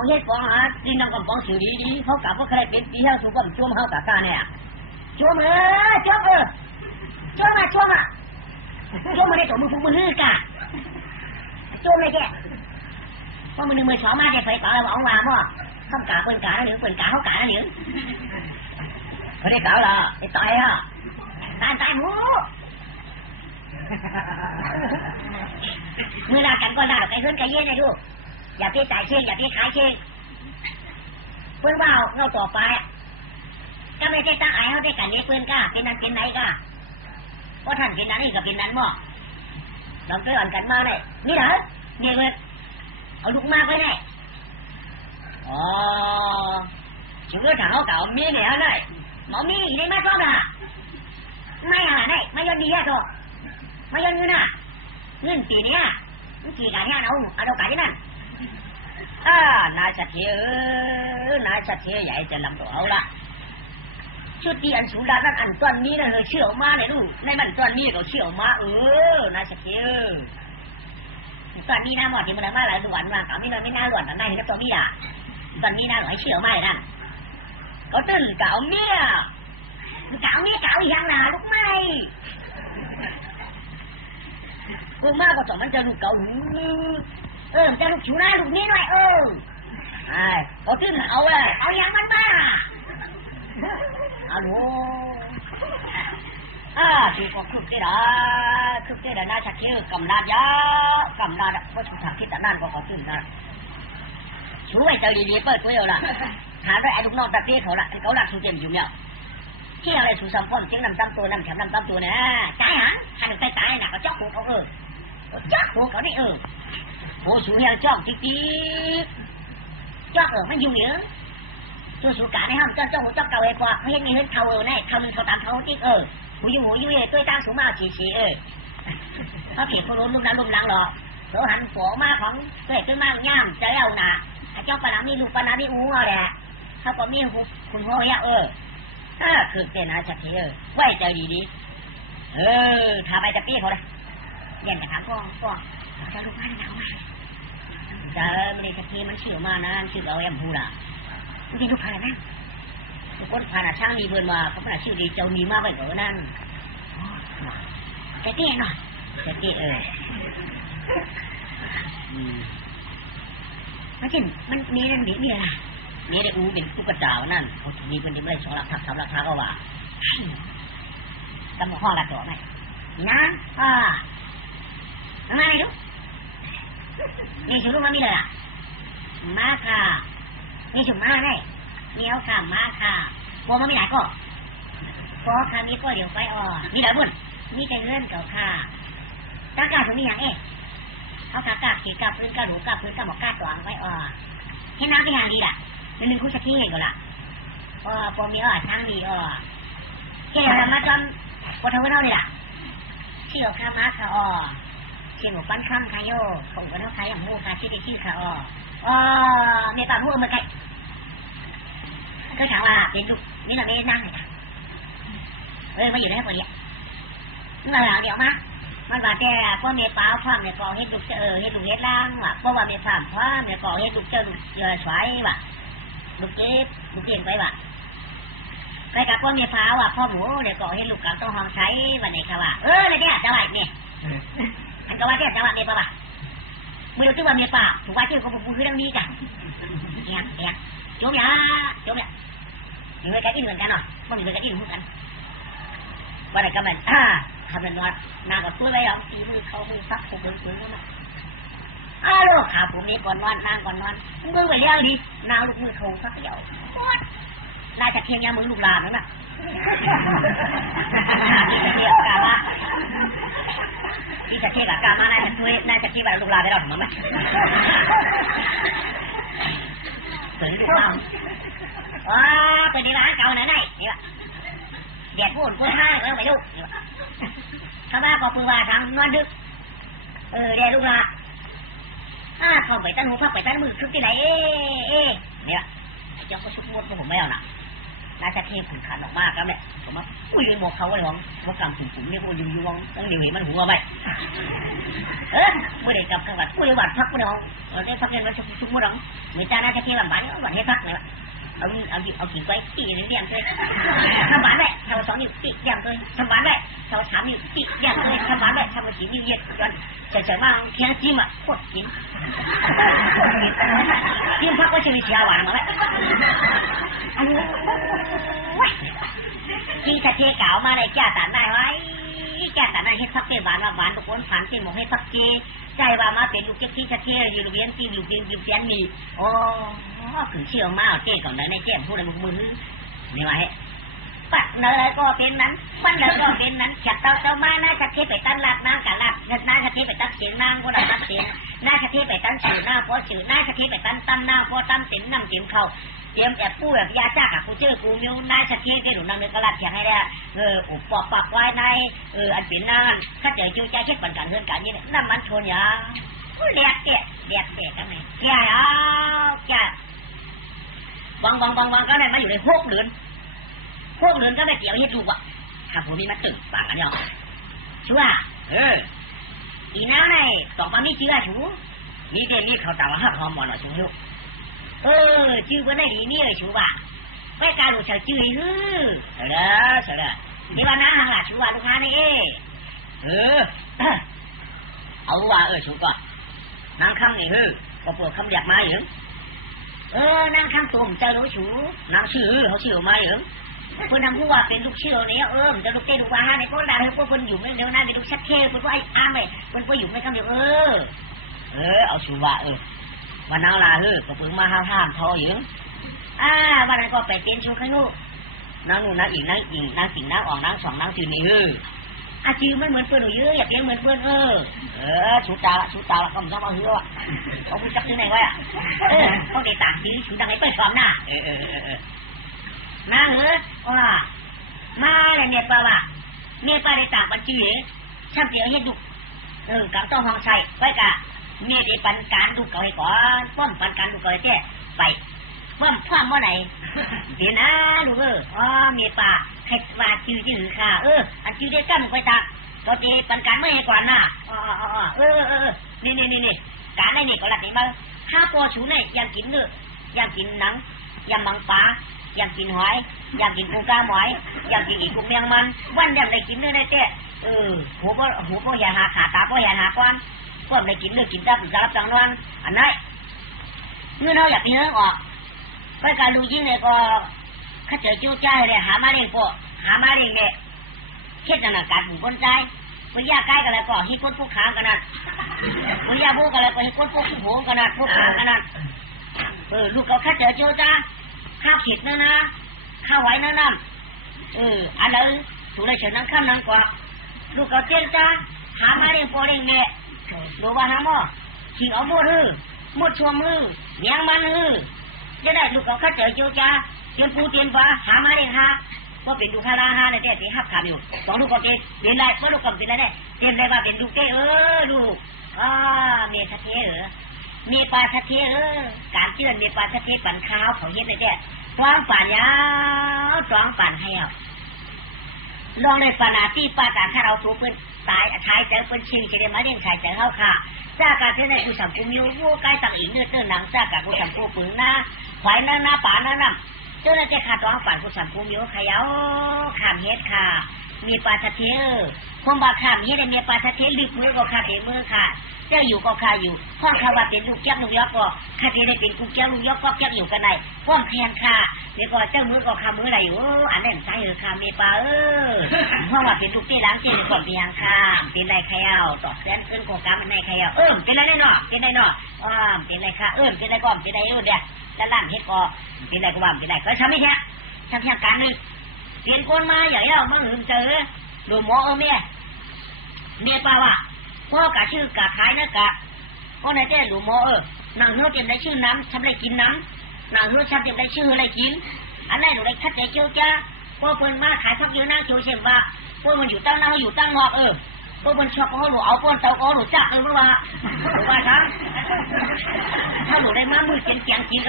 ของเฮ็ดของหาดินนำกับของสื่อดีๆเขากลับว่าใครเป็นตีเฮาถูกกับช่วงเฮากะกาเนี่ยช่วงช่วงช่วงมาได้ตัวมือฟุกมือฮื้อกะช่วงเลยแกเพราะมือสองมาได้ไปต่อแล้วบอกว่าบ่เขากะเปิ้นกะหรือเปิ้นกะเขากะหรือเขาได้ต่อละไอ้ต่อยอ่ะตายหมูมือลากันก็ลาไปเพิ่นกะเย็นเลยลูกอย่าไปจ่ายเชงอย่าไปขายเชงเพิ่นว่าเราต่อไปก็ไม่ใช่ตั้งไอ้เขาได้กันนี้เพิ่นก็เป็นนั้นเป็นไหนก็เพราะท่านเป็นนั้นนี่ก็เป็นนั้นบ่ลองไปอ่อนกันมาเลยนี่เหรอเนี่ยเพิ่นเอาลูกมากไปเลยอ๋อchủ yếu thằng họ cậu mía này này mỏ mía gì đây má có à mai à này mai dân đi ra rồi mai dân như nè nguyên tiền đấy à cái gì cả nha đâu ở đâu cả thế này nãy sạch thế vậyจะ làm đồ ẩuละชุดที่อันสูงด้านนั้นอันต้นนี้นะเชี่ยวมาเนี่ยลูกในมันต้นนี้ก็เชี่ยวมานายสเกลต้นนี้นะหมดที่มันมาหลายด่วนมาตอนนี้มันไม่น่าหลวนแต่นายเห็นตัวนี้อ่ะต้นนี้น่าหลวนเชี่ยวมาเลยนั่นcó tên cạo mía cạo gì ăn nào lúc này cô ma có tổng anh cho lục cậu cho lục chú này lục ní này có tên là ấu giang bánh ma alo thì có khúc cái đó na chặt kia cầm na có chú chặt kia tận nan có tên na chú này tới đi ปิด rồi làหาได้ไอ้ลูกน้องตะเตี้ยเขาละเขาหลักสูเต็มอยู่เนี่ยที่อะไรสูสัมพอนเจ้าน้ำตั้มตัวน้ำแข็งน้ำตั้มตัวเนี่ยตายหันไปตายน่ะเขาจ๊อกหัวเขาจ๊อกหัวเขาได้โอ้สูเนี่ยจ๊อกติ๊กจ๊อกไม่ยุ่งเหยิงตัวสูกะในห้องจ๊อกหัวจ๊อกเก่าไอ้พวกเขาเห็นมีเห็นเขาเนี่ยเขามีเขาตามเขาติ๊กหูยุ่ยตัวตามสูมาฉีเขาเก็บเขาลุ้นลูกน้ำลุ่มลังหรอเสือหันหัวมาของเกิดขึ้นมาย่ามจะเล่าน่ะเจ้าปนามีลูกปนามีอูเอาแหละเขาก็มีคุณพ่อยะคือเจนาชัดเจนไว้ใจดีถ้าไปจะปี้เขาเลยเย็นแต่ถามก็จะลูกมาได้หนาวไหมจะไม่ได้ชัดเจนมันเชื่อมานะชื่อเราแอมพูล่ะมันที่ลูกพานะลูกคนพาน่ะช่างมีเบิร์นมาเขาพาชื่อดีเจ้ามีมากไปกว่านั้นจะเตี้ยหน่อยจะเตี้ยมันมีนั่นมีอะไรมีได้อูเป็นตุ๊กตานั่นเขามีคนที่ไม่ได้2 หลัก3 หลักก็ว่าตำรวจห้องละตัวไหมนะมาไหนดูนี่ชุดมันมีเลยอ่ะมาค่ะนี่ชุดมาได้เนี้ยค่ะมาค่ะพวกมันมีหลายก็พอค่ะมีก็เดี๋ยวไปมีหลายบุญมีแต่เงินเก่าค่ะตั้งการถึงมีอย่างเขากาขี่กาพื้นกาหลูกาพื้นกาหมอกกาตวงไว้แค่น้ำไปหางดีล่ะนึงคู่สักที่เห็นก็ล่ะพอมีช่างดีแค่เรามาจนพอทำกันเท่านี้ล่ะเชี่ยวข้ามาค่ะเชี่ยวปั้นข้ามค่ะโย่ผมก็ต้องใช้อย่างมูค่ะที่ได้ชื่อค่ะมีปากพูดมาใครก็ถามว่าเป็นลูกนี่เราไม่นั่งเลยค่ะมาอยู่ในคนเดียวนี่เราเดี๋ยวมามันว่าแต่พวกเมียป้าฟ้าเมียกอให้ลูกให้ลูกเฮ็ดล่างว่ะเพราะว่าเมียฟ้าเมียกอให้ลูกเจ้าลูกสวยว่ะลูกเจ็บลูกเตียงไปว่ะไปกับพวกเมียฟ้าว่ะพ่อหมูเดี๋ยวกอให้ลูกกับต้องห้องใช้วันไหนค่ะว่ะเลยเนี่ยจังหวะเนี่ยอันก็ว่าเนี่ยจังหวะเมียป้าว่ะมือเราชื่อว่าเมียป้าถูกว่าชื่อของผมคือเรื่องนี้กันเนี่ยจบอยู่ในกันอินเหมือนกันเนาะมันอยู่ในกันอินเหมือนกันวันไหนก็มันทำเป็นนอนนางก็ตัวไว้หรอกตีมือเขามือซักผมเบิ้งๆนั่นแหละลูกขาผมนี่ก่อนนอนนางก่อนนอนมือไปเลี้ยงดินางลูกมือเขาซักเดี่ยวนายจะเทียงยามือลูกหลานนั่นน่ะนี่จะเทียงกับกามานายจะช่วยนายจะเทียงแบบลูกหลานได้หรอมั้งไหมเสริมลูกน้ำเป็นในร้านเก่าไหนนี่วะเด็ดพูดห้าแล้วไปลูกถ้าว่าพอปืนว่าทางนอนดึกเดี๋ยวลูกละเข้าไปตั้งหูพักไปตั้งมือคึกที่ไหนเนี่ยเจ้าก็ชุบมดก็ผมไม่เอาหนัก น่าจะเทขุนขันออกมากครับเนี่ยผมว่าอุ้ยหมวกเขาไว้หวังหมวกกำผมเนี่ยกูอยู่วังตั้งเดี๋ยวเห็นมันหัวไปไม่ได้กลับจังหวัดกูเลยวัดพักกูเนาะได้พักเงินมาชุบมือหลังมีจ้าน่าจะเทวันบ้านเนี่ยวันให้พักเนี่ยเอากิ่งไว้ตีเลี้ยงเลยทำบ้านได้ทำ2 นิ้วตีเลี้ยงเลยทำบ้านได้ทำ3 นิ้วตีเลี้ยงเลยทำบ้านได้ทำ4 นิ้วเย็ดกันเฉยๆมาเที่ยงจิ้มอ่ะโคตรกินจิ้มพักก็เฉยๆเชียวหวานมาแล้วที่จะเทเก่ามาได้แก่ตันได้ไว้แก่ตันได้ให้พักเป็นหวานว่าหวานทุกคนฝันเป็นหมกให้พักเกใจว่ามาเป็นลูกเจ้าที่จะเทอยู่เวียนตีอยู่เวียนอยู่เวียนมีโอ้ขืนเชี่ยวมากเจ๊ก่อนนะในเจ๊พูดอะไรมือนี่ว่าให้ปัดเนยก็เป็นนั้นปัดเนยก็เป็นนั้นจัดเต้ามาน่าจะเทไปตั้งหลักน้ำกันหลักน่าจะเทไปตั้งเสียงน้ำก็ได้ตั้งเสียงน่าจะเทไปตั้งชื่อหน้าเพราะชื่อน่าจะเทไปตั้งตั้มหน้าเพราะตั้มเต็มน้ำเต็มเขาเตรียมแอบปู้แบบยาจ้ากับกูเจอกูมิ้วนายสะเทียนได้หนุนนางเนื้อกระลัดอย่างให้ได้อุปปักไว้ในอันเป็นนานถ้าเจอจูใจเช็ดปันกันเรื่องการนี้เนี่ยน้ำมันชนยาเรียกกันไหนแก่วังก็ได้มาอยู่ในพวกเหลือนก็ไม่เกี่ยวเฮ็ดถูกอ่ะถ้าผมมีมาตึงปากกันเนาะชัวอีน้าในต่อมามีเชื้อชูมีเด่นมีเขาตาว่าหักหอมหมอนหน่อยชูลูกชื่อเพื่อนได้ดีนี่เลยชูว่าไม่การหลุดเฉยชื่อเสร็จแล้วนี่ว่าน้าหังหล่ะชูว่าลูกค้านี่เอาว่าชูก่อนนางคำนี่ก็เปิดคำอยากมาอยู่นางคำตัวผมเจอรู้ชูนางชื่อเขาชื่อมาอยู่เพื่อนทำผู้ว่าเป็นลูกเชี่ยวเนี่ยมันจะลูกเต้ลูกว่าในพวกเราให้พวกเพื่อนอยู่ไม่เดี๋ยวนั้นเป็นลูกชัดเท่เพื่อนว่าไอ้อ้ามไปเพื่อนอยู่ไม่คำเดียวเอาชูว่าวันนั้นลาก็เพิ่งมาห้ามทออยู่วันนั้นก็ไปเต้นชูข้างนู้นนางนู่นนางอีกนางกิ่งนางอ่องนางสองนางจืดนี่จืดไม่เหมือนเพื่อนหนูเยอะอยากเลี้ยงเหมือนเพื่อนชูตาก็ไม่ต้องมาอ่ะเขาพูดจักที่ไหนไว้เขาได้ต่างยื้อชูดังไอ้เปิดความหน้ามาว่ามาเลยเมียป้าว่าเมียป้าได้ต่างปัจจุบันช่างเดียวให้ดุกับต้องห้องใส่ไว้กะเมียได้ปันการดูเก่าให้ก่อนป้อมปันการดูเก่าให้เจ๊ไปป้อมพ่อเมื่อไหร่เดี๋ยวนะลูกเมียป้าให้ว่าจื้อค่ะอันจื้อได้กั้นไปตักก็ดีปันการไม่ให้ก่อนนะนี่การได้นี่ก็หลักนี่มาข้าวโพดชูเนี่ยยังกินยังกินหนังยังมังปลาอยากกินหอยอยากกินกุ้งกล้าหอยอยากกินอีกกุ้งเมียงมันวันเดียวได้กินเนื้อได้เจ๊หัวก็อย่าหาขาตาก็อย่าหาความก็ได้กินเนื้อกินได้ถึงจะรับจังนวนอันนั้นเนื้อเราอยากกินเนื้อออกไปการดูยิ่งเลยก็ข้าเจอจิ้วใจเลยหามาเร่งพวกหามาเร่งเนี่ยเช็ดหนักการผูกคนใจปุยยาใกล้กันแล้วก็ฮิก้นผู้ขางกันนั่นปุยยาบูกันแล้วก็ฮิก้นผู้หูกันนั่นผู้ขางกันนั่นลูกเขาข้าเจอจิ้วจ้าข้าวผิดนะข้าวไว้นั่นอะไรถูกเลยเฉยนั่งข้ามนั่งกว่าลูกเขาเจ้าจ้าหามาเร่งพอเร่งเนี่ยดูว่าหาหม้อขิงเอาหม้อหม้อชวมเลี้ยงมันจะได้ลูกเขาข้าเจอจิ้วจ้าเตียนปูเตียนฟ้าหามาเร่งฮะก็เป็นดูคาราฮะเนี่ยที่หักขาอยู่สองลูกก็เป็นไรเมื่อลูกก็เป็นไรเนี่ยเต็มเลยว่าเป็นลูกเต้ลูกเมียทัดเทมีปลาทัดเทการเชื่อมีปลาทัดเทปั่นข้าวเขาเฮ็ดได้ฟ้องป่านยาวฟ้องป่านให้ลองเลยปานาที่ปาตาถ้าเราถูกเปิ้นตายชายเจอเปิ้นชิงจะได้มาเลี้ยงชายเจอเฮาค่ะจ้าการเท่านั้นกูสั่งกูมิ้วผู้ใกล้ตักอีกเนื้อหนังจ้าการกูสั่งกูปืนหน้าไว้หน้าป่าหน้าเจ้าจะขาดฟ้องป่านกูสั่งกูมิ้วขยาวขามเฮ็ดค่ะมีปลาทัดเทคงบาขามเฮ็ดได้มีปลาทัดเทลึกมือก็ขาดเอมือค่ะเจ้าอยู่ก็ข้าอยู่พ่อข้าว่าเป็นลูกแก้วลูกยอกก็ข้าที่ได้เป็นลูกแก้วลูกยอกก็แก้วอยู่กันไหนพ่อแทนค่ะเดี๋ยวก็เจ้ามือก็ข้ามืออะไรอยู่อันนั้นใช่ข้าเมปาพ่อว่าเป็นลูกที่ล้างเจนก่อนเพียงค่ะเป็นไรใครเอาตอกแสนเอิ้นโครงการมันในใครเอาเป็นไรแน่นอนเป็นไรเนาะเป็นไรค่ะเป็นไรก่อนเป็นไรเดี๋ยวจะล้างเฮ็ดก็เป็นไรก็ว่าเป็นไรก็ทำไม่แท้ทำอย่างการนึงเปลี่ยนคนมาใหญ่แล้วมาหืมเจอดูหมอเมียปาว่าพ่อกะชื่อกะขายนะกะพ่อในเจ้หลูโมนางเนื้อเต็มได้ชื่อน้ำทำไรกินน้ำนางเนื้อชัดเต็มได้ชื่ออะไรกินอันไหนหนูได้คัดใจเจ้าจ้าพ่อเพิ่นมาขายพักเยอะนะโจเช่นว่าพ่อมันอยู่ตั้งหน้าอยู่ตั้งนอกพ่อมันชอบเขาหนูเอาพ่อเตาเขาหนูจักเมื่อว่าครับถ้าหนูได้มามือเกียงกิน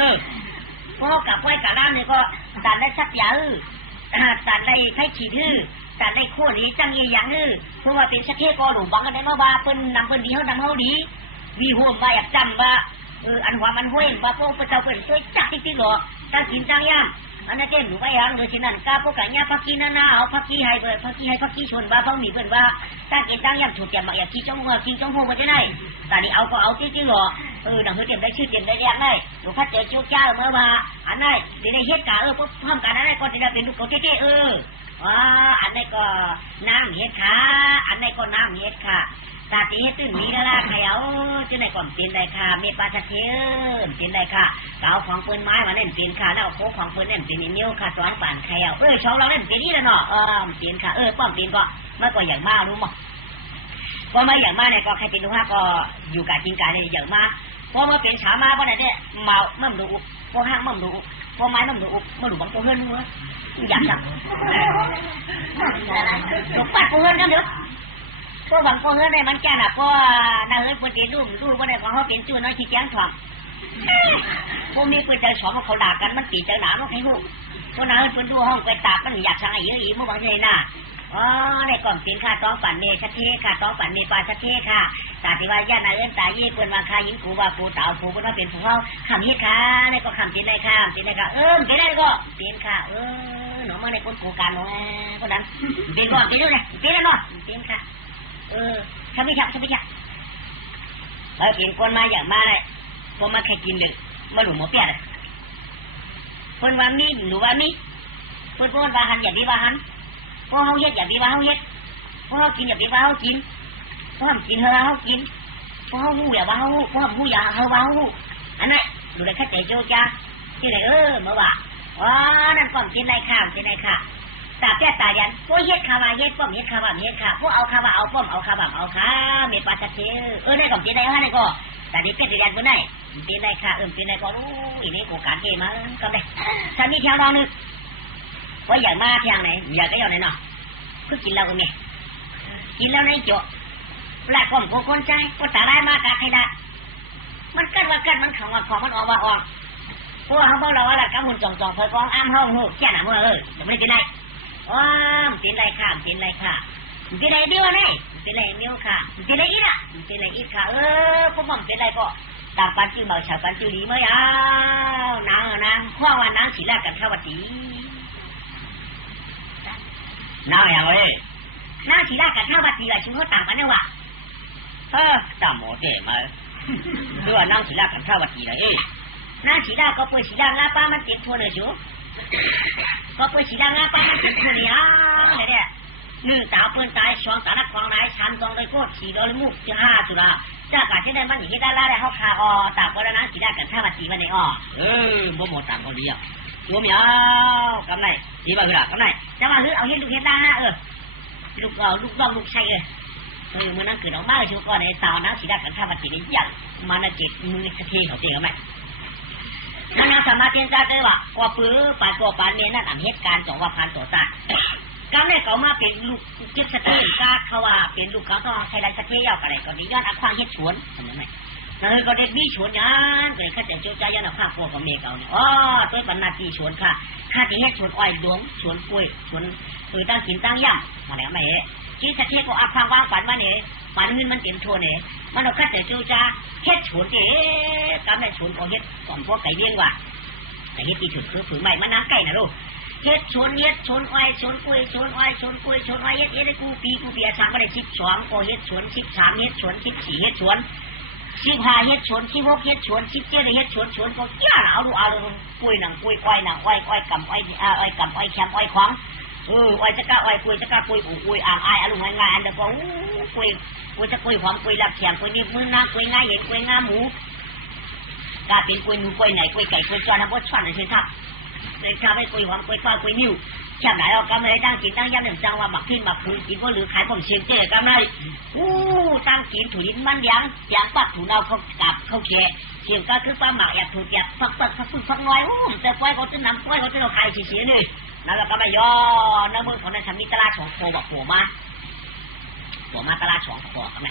พ่อกะไว้กะร้านเนี่ยก็ ตัดได้สักอย่างตัดได้ใช้ขีดตัดได้ขั้วนี้จังยี่อย่างเพราะว่าเป็นสักเทก็หลงบังกันได้มาว่าเปิ้นนำเปิ้นดีเขานำเขาดีวีห่วงว่าอยากจำว่าอันหัวมันห้วยว่าพวกพระเจ้าเปิ้นช่วยจักจริงๆหรอตั้งกินตั้งย่ำอันนั้นเจ้หนูไปหางโดยที่นั่นก้าพวกไก่ย่าพักกี้นาเอาพักกี้ให้เปิ้นพักกี้ชนว่าต้องมีเปิ้นว่าตั้งกินตั้งย่ำถูกแกมาอยากขี้จ้องหัวกินจ้องหัวมันจะได้แต่นี่เอาก็เอาจริงๆหรอหนังสือเตรียมได้ชื่อเตรียมได้เรียกได้หลวงพ่อเจอจิ้วเจ้าเมื่อมาอันนั้นเดี๋ยวได้เฮ็ดกะพวกพร้อมกันอันนั้นก็จะได้เป็นลูกโกเจ๊อันนี้ก็น้ำเฮ็ดค่ะอันนี้ก็น้ำเฮ็ดค่ะตาตีเฮ็ดตึ้งมีแล้วล่ะใครเอาที่ไหนก่อนเป็นได้ค่ะมีปลาชะเทียมเป็นได้ค่ะเอาของปืนไม้มาเล่นเป็นค่ะแล้วโค้ของปืนเล่นเป็นนิ้วค่ะสอนปั่นใครเอาช่องเราเล่นเป็นนี่แล้วเนาะเป็นค่ะป้อมเป็นก็เมื่อก่อนอย่างมากรู้มั้ยก็ไม่อย่างมากเนี่ยก็ใครเป็นรู้ว่าก็อยู่กับกินกันเนี่ยอย่างมากเพราะเมื่อเป็นเช้ามาเพราะไหนเนี่ยเมามั่มดูพวกห้างมั่มดูพวกไม้มั่มดูมั่มดูบังตัวเฮือนมั้งอยากจับหลบปัดตัวเฮือนกันเถอะพวกบังตัวเฮือนเนี่ยมันแก่น่ะเพราะนางเฮือนคนตีรูปว่าได้ของเขาเป็นจู่น้อยที่แจ้งถ่วงพวกมีคนใจสองเขาด่ากันมันตีใจหนาลูกให้ลูกพวกนางเฮือนคนดูห้องไปตากมันอยากสั่งไอ้เยอะอีมั่วบังใจน่ะในกล่องเป็นค่าต้องปั่นเมชะเทค่ะต้องปั่นเมปลาชะเทค่ะตาติว่าญาตินายเอิ้นตาเย่เปิ้นมาค่าหญิงกูว่าปูเต่าปูเปิ้นว่าเป็นผู้เฮาคำเฮ็ดค่ะในก็คำเป็นได้ค่ะเป็นได้ค่ะเป็นได้ก็เป็นค่ะหนูมาในคนโครงการหนูคนนั้นเป็นก็เป็นด้วยเป็นแล้วเนาะเป็นค่ะทำไม่จับเป็นคนมาอย่างมาเลยคนมาแค่กินเลยมาหนูหมดเปี้ยเลยคนว่ามีหนูว่ามีคนว่าหันอย่าดีว่าหันพวกเขาเฮ็ดอย่าบีว่าเขาเฮ็ดพวกเขากินอย่าบีว่าเขากินพวกเขากินเขากินพวกเขาหูอย่าว่าเขาหูพวกเขาหูอย่าเขาว่าเขาหูอันนั้นดูได้แค่ใจโจจ้าที่ไหนเมื่อว่านั่นป้อมกินไรข้าวกินไรข้าวตาเปี้ยตายันพวกเฮ็ดข้าวเฮ็ดป้อมเฮ็ดข้าวเฮ็ดข้าวพวกเอาข้าวเอาป้อมเอาข้าวเอาข้าวเมียปลาตะเคียนได้ป้อมกินไรฮะนี่ก็แต่นี่เป็ดเรียนคนไหนกินไรข้าวกินไรก็รู้อีนี่กูการเกมมาก็ได้ฉันมีแถวรองนึกว่าอย่างมาทางไหนอยากก็อย่างไหนเนาะก็กินแล้วก็มีกินแล้วในโจแหลกผมคนใจก็สาได้มากกันให้ได้มันเกิดว่าเกิดมันของมันออกว่าออกพวกเขาบอกเราว่าแหละก้าหุ่นจ่องเผยกองอ้ามห้องหูแค่หนามือจะไม่กินไรกินไรค่ะกินไรค่ะกินไรเดียวนี่กินไรเดียวค่ะกินไรอีกอ่ะกินไรอีกค่ะพวกผมกินไรก็ตามปันจิ้มเบาฉาปันจิ้มดีเมื่อยนางข้อว่านางสีแรกกันข้าวตีน้าอย่างเลยน้าสีแรกกันข้าวตีกับชุมเขาต่างกันเนี่ยว่ะต่างหมดเด้มาด้วยนางสีแรกกันข้าวตีเลยนางสีแรกก็เปิดสีแรกลาป้ามันเต็มทั่วเลยจูก็เปิดสีแรกลาป้ามันเต็มทั่วเลยเนี่ยหนึ่งสาวเปิ้นตายสองสาวนักควงนายชันตองเลยโคตรขี่โดนมุกจะ5ตุลาเจ้าการที่ได้มันอย่างนี้ได้แล้วได้เขาคาต่างก็แล้วนางสีแรกกันข้าวตีมาในบ่หมดต่างคนเดียวตัวเมียวกำไรดีบ้างกำไรจะมาเอาเห็นลูกเห็นได้นะลูกลูกใช่มันนั่งเกิดออกมาชูก่อนในสาวนักสีดากันข้ามาตีนี้อย่างมันน่ะเจ็บมือเทเขาเตะกันไหมนั่นนะสามารถเทียนใจได้ว่ากว่าปื้อปานกว่าปานเมียนั่นเหตุการณ์2 ว่าพันต่อตากำไรเขามาเป็นลูกเจ็บสะเทือนกาเขาว่าเป็นลูกเขาต้องใช้ไรสะเทือนยาวอะไรก็ดีย้อนอักขวางเฮ็ดสวนทำยังไงก็เด็กมีชวนยันก็เลยข้าจะโจใจยันเอาข้าพวกกับเมียเขาเนี่ยตัวปัญหาที่ชวนค่ะข้าที่ให้ชวนอ้อยดวงชวนกล้วยชวนตั้งกินตั้งย่ำมาแล้วไม่กินสะเทียก็อักความว่างฝันมาเนี่ยฝันเงินมันเต็มทัวเนี่ยมันเอาข้าจะโจใจเฮ็ดชวนเอ๋กำลังชวนพอเฮ็ดก่อนพวกไก่เลี้ยงว่ะแต่เฮ็ดที่ถึงคือฝืนใหม่มันน้ำไก่นะลูกเฮ็ดชวนอ้อยชวนกล้วยชวนอ้อยชวนกล้วยชวนอ้อยเฮ็ดได้กูปีสั่งมาได้12พอเฮ็ดชวน13เฮ็ดชวน14เฮ็ดชวน15เฮ็ดชวน16เฮ็ดชวน17เฮ็ดชวนก็ย่าเอาดูกล้วยหนังกล้วยอ้อยหนังอ้อยกำอ้อยอ้อยกำอ้อยแคมอ้อยขวางอ้อยจะกล้าอ้อยกล้วยจะกล้ากล้วยกล้วยอ่างอ้ายอารมณ์ง่ายๆอันเดียวก็กล้วยจะกล้วยหอมกล้วยลับแขมกล้วยนิ่มมือน้ำกล้วยง่ายเห็นกล้วยง่าหมูกล้าเป็นกล้วยหนูกล้วยไหนกล้วยไก่กล้วยจอนะบ่ชวนเลยสิครับเลยชาไปกล้วยหอมกล้วยฟ้ากล้วยนิ่วแค่ไหนเอากำไรตั้งกินตั้งย่ำหนึ่งจังว่าหมักขึ้นหมักพื้นกินก็หรือขายผมเชียงเจ๊กำไรตั้งกินถุยมันยังปักถุงเอาเขากับเขาเขี่ยเชียงก็คือปลาหมักอยากถูกอยากฟักน้อยแต่กล้วยเขาจะนำกล้วยเขาจะเราขายเสียเลยแล้วเราก็ไม่ย่อน้ำมือของนายทำมิตรราชของโคบอกหัวมาตลาด2 คอกันไหม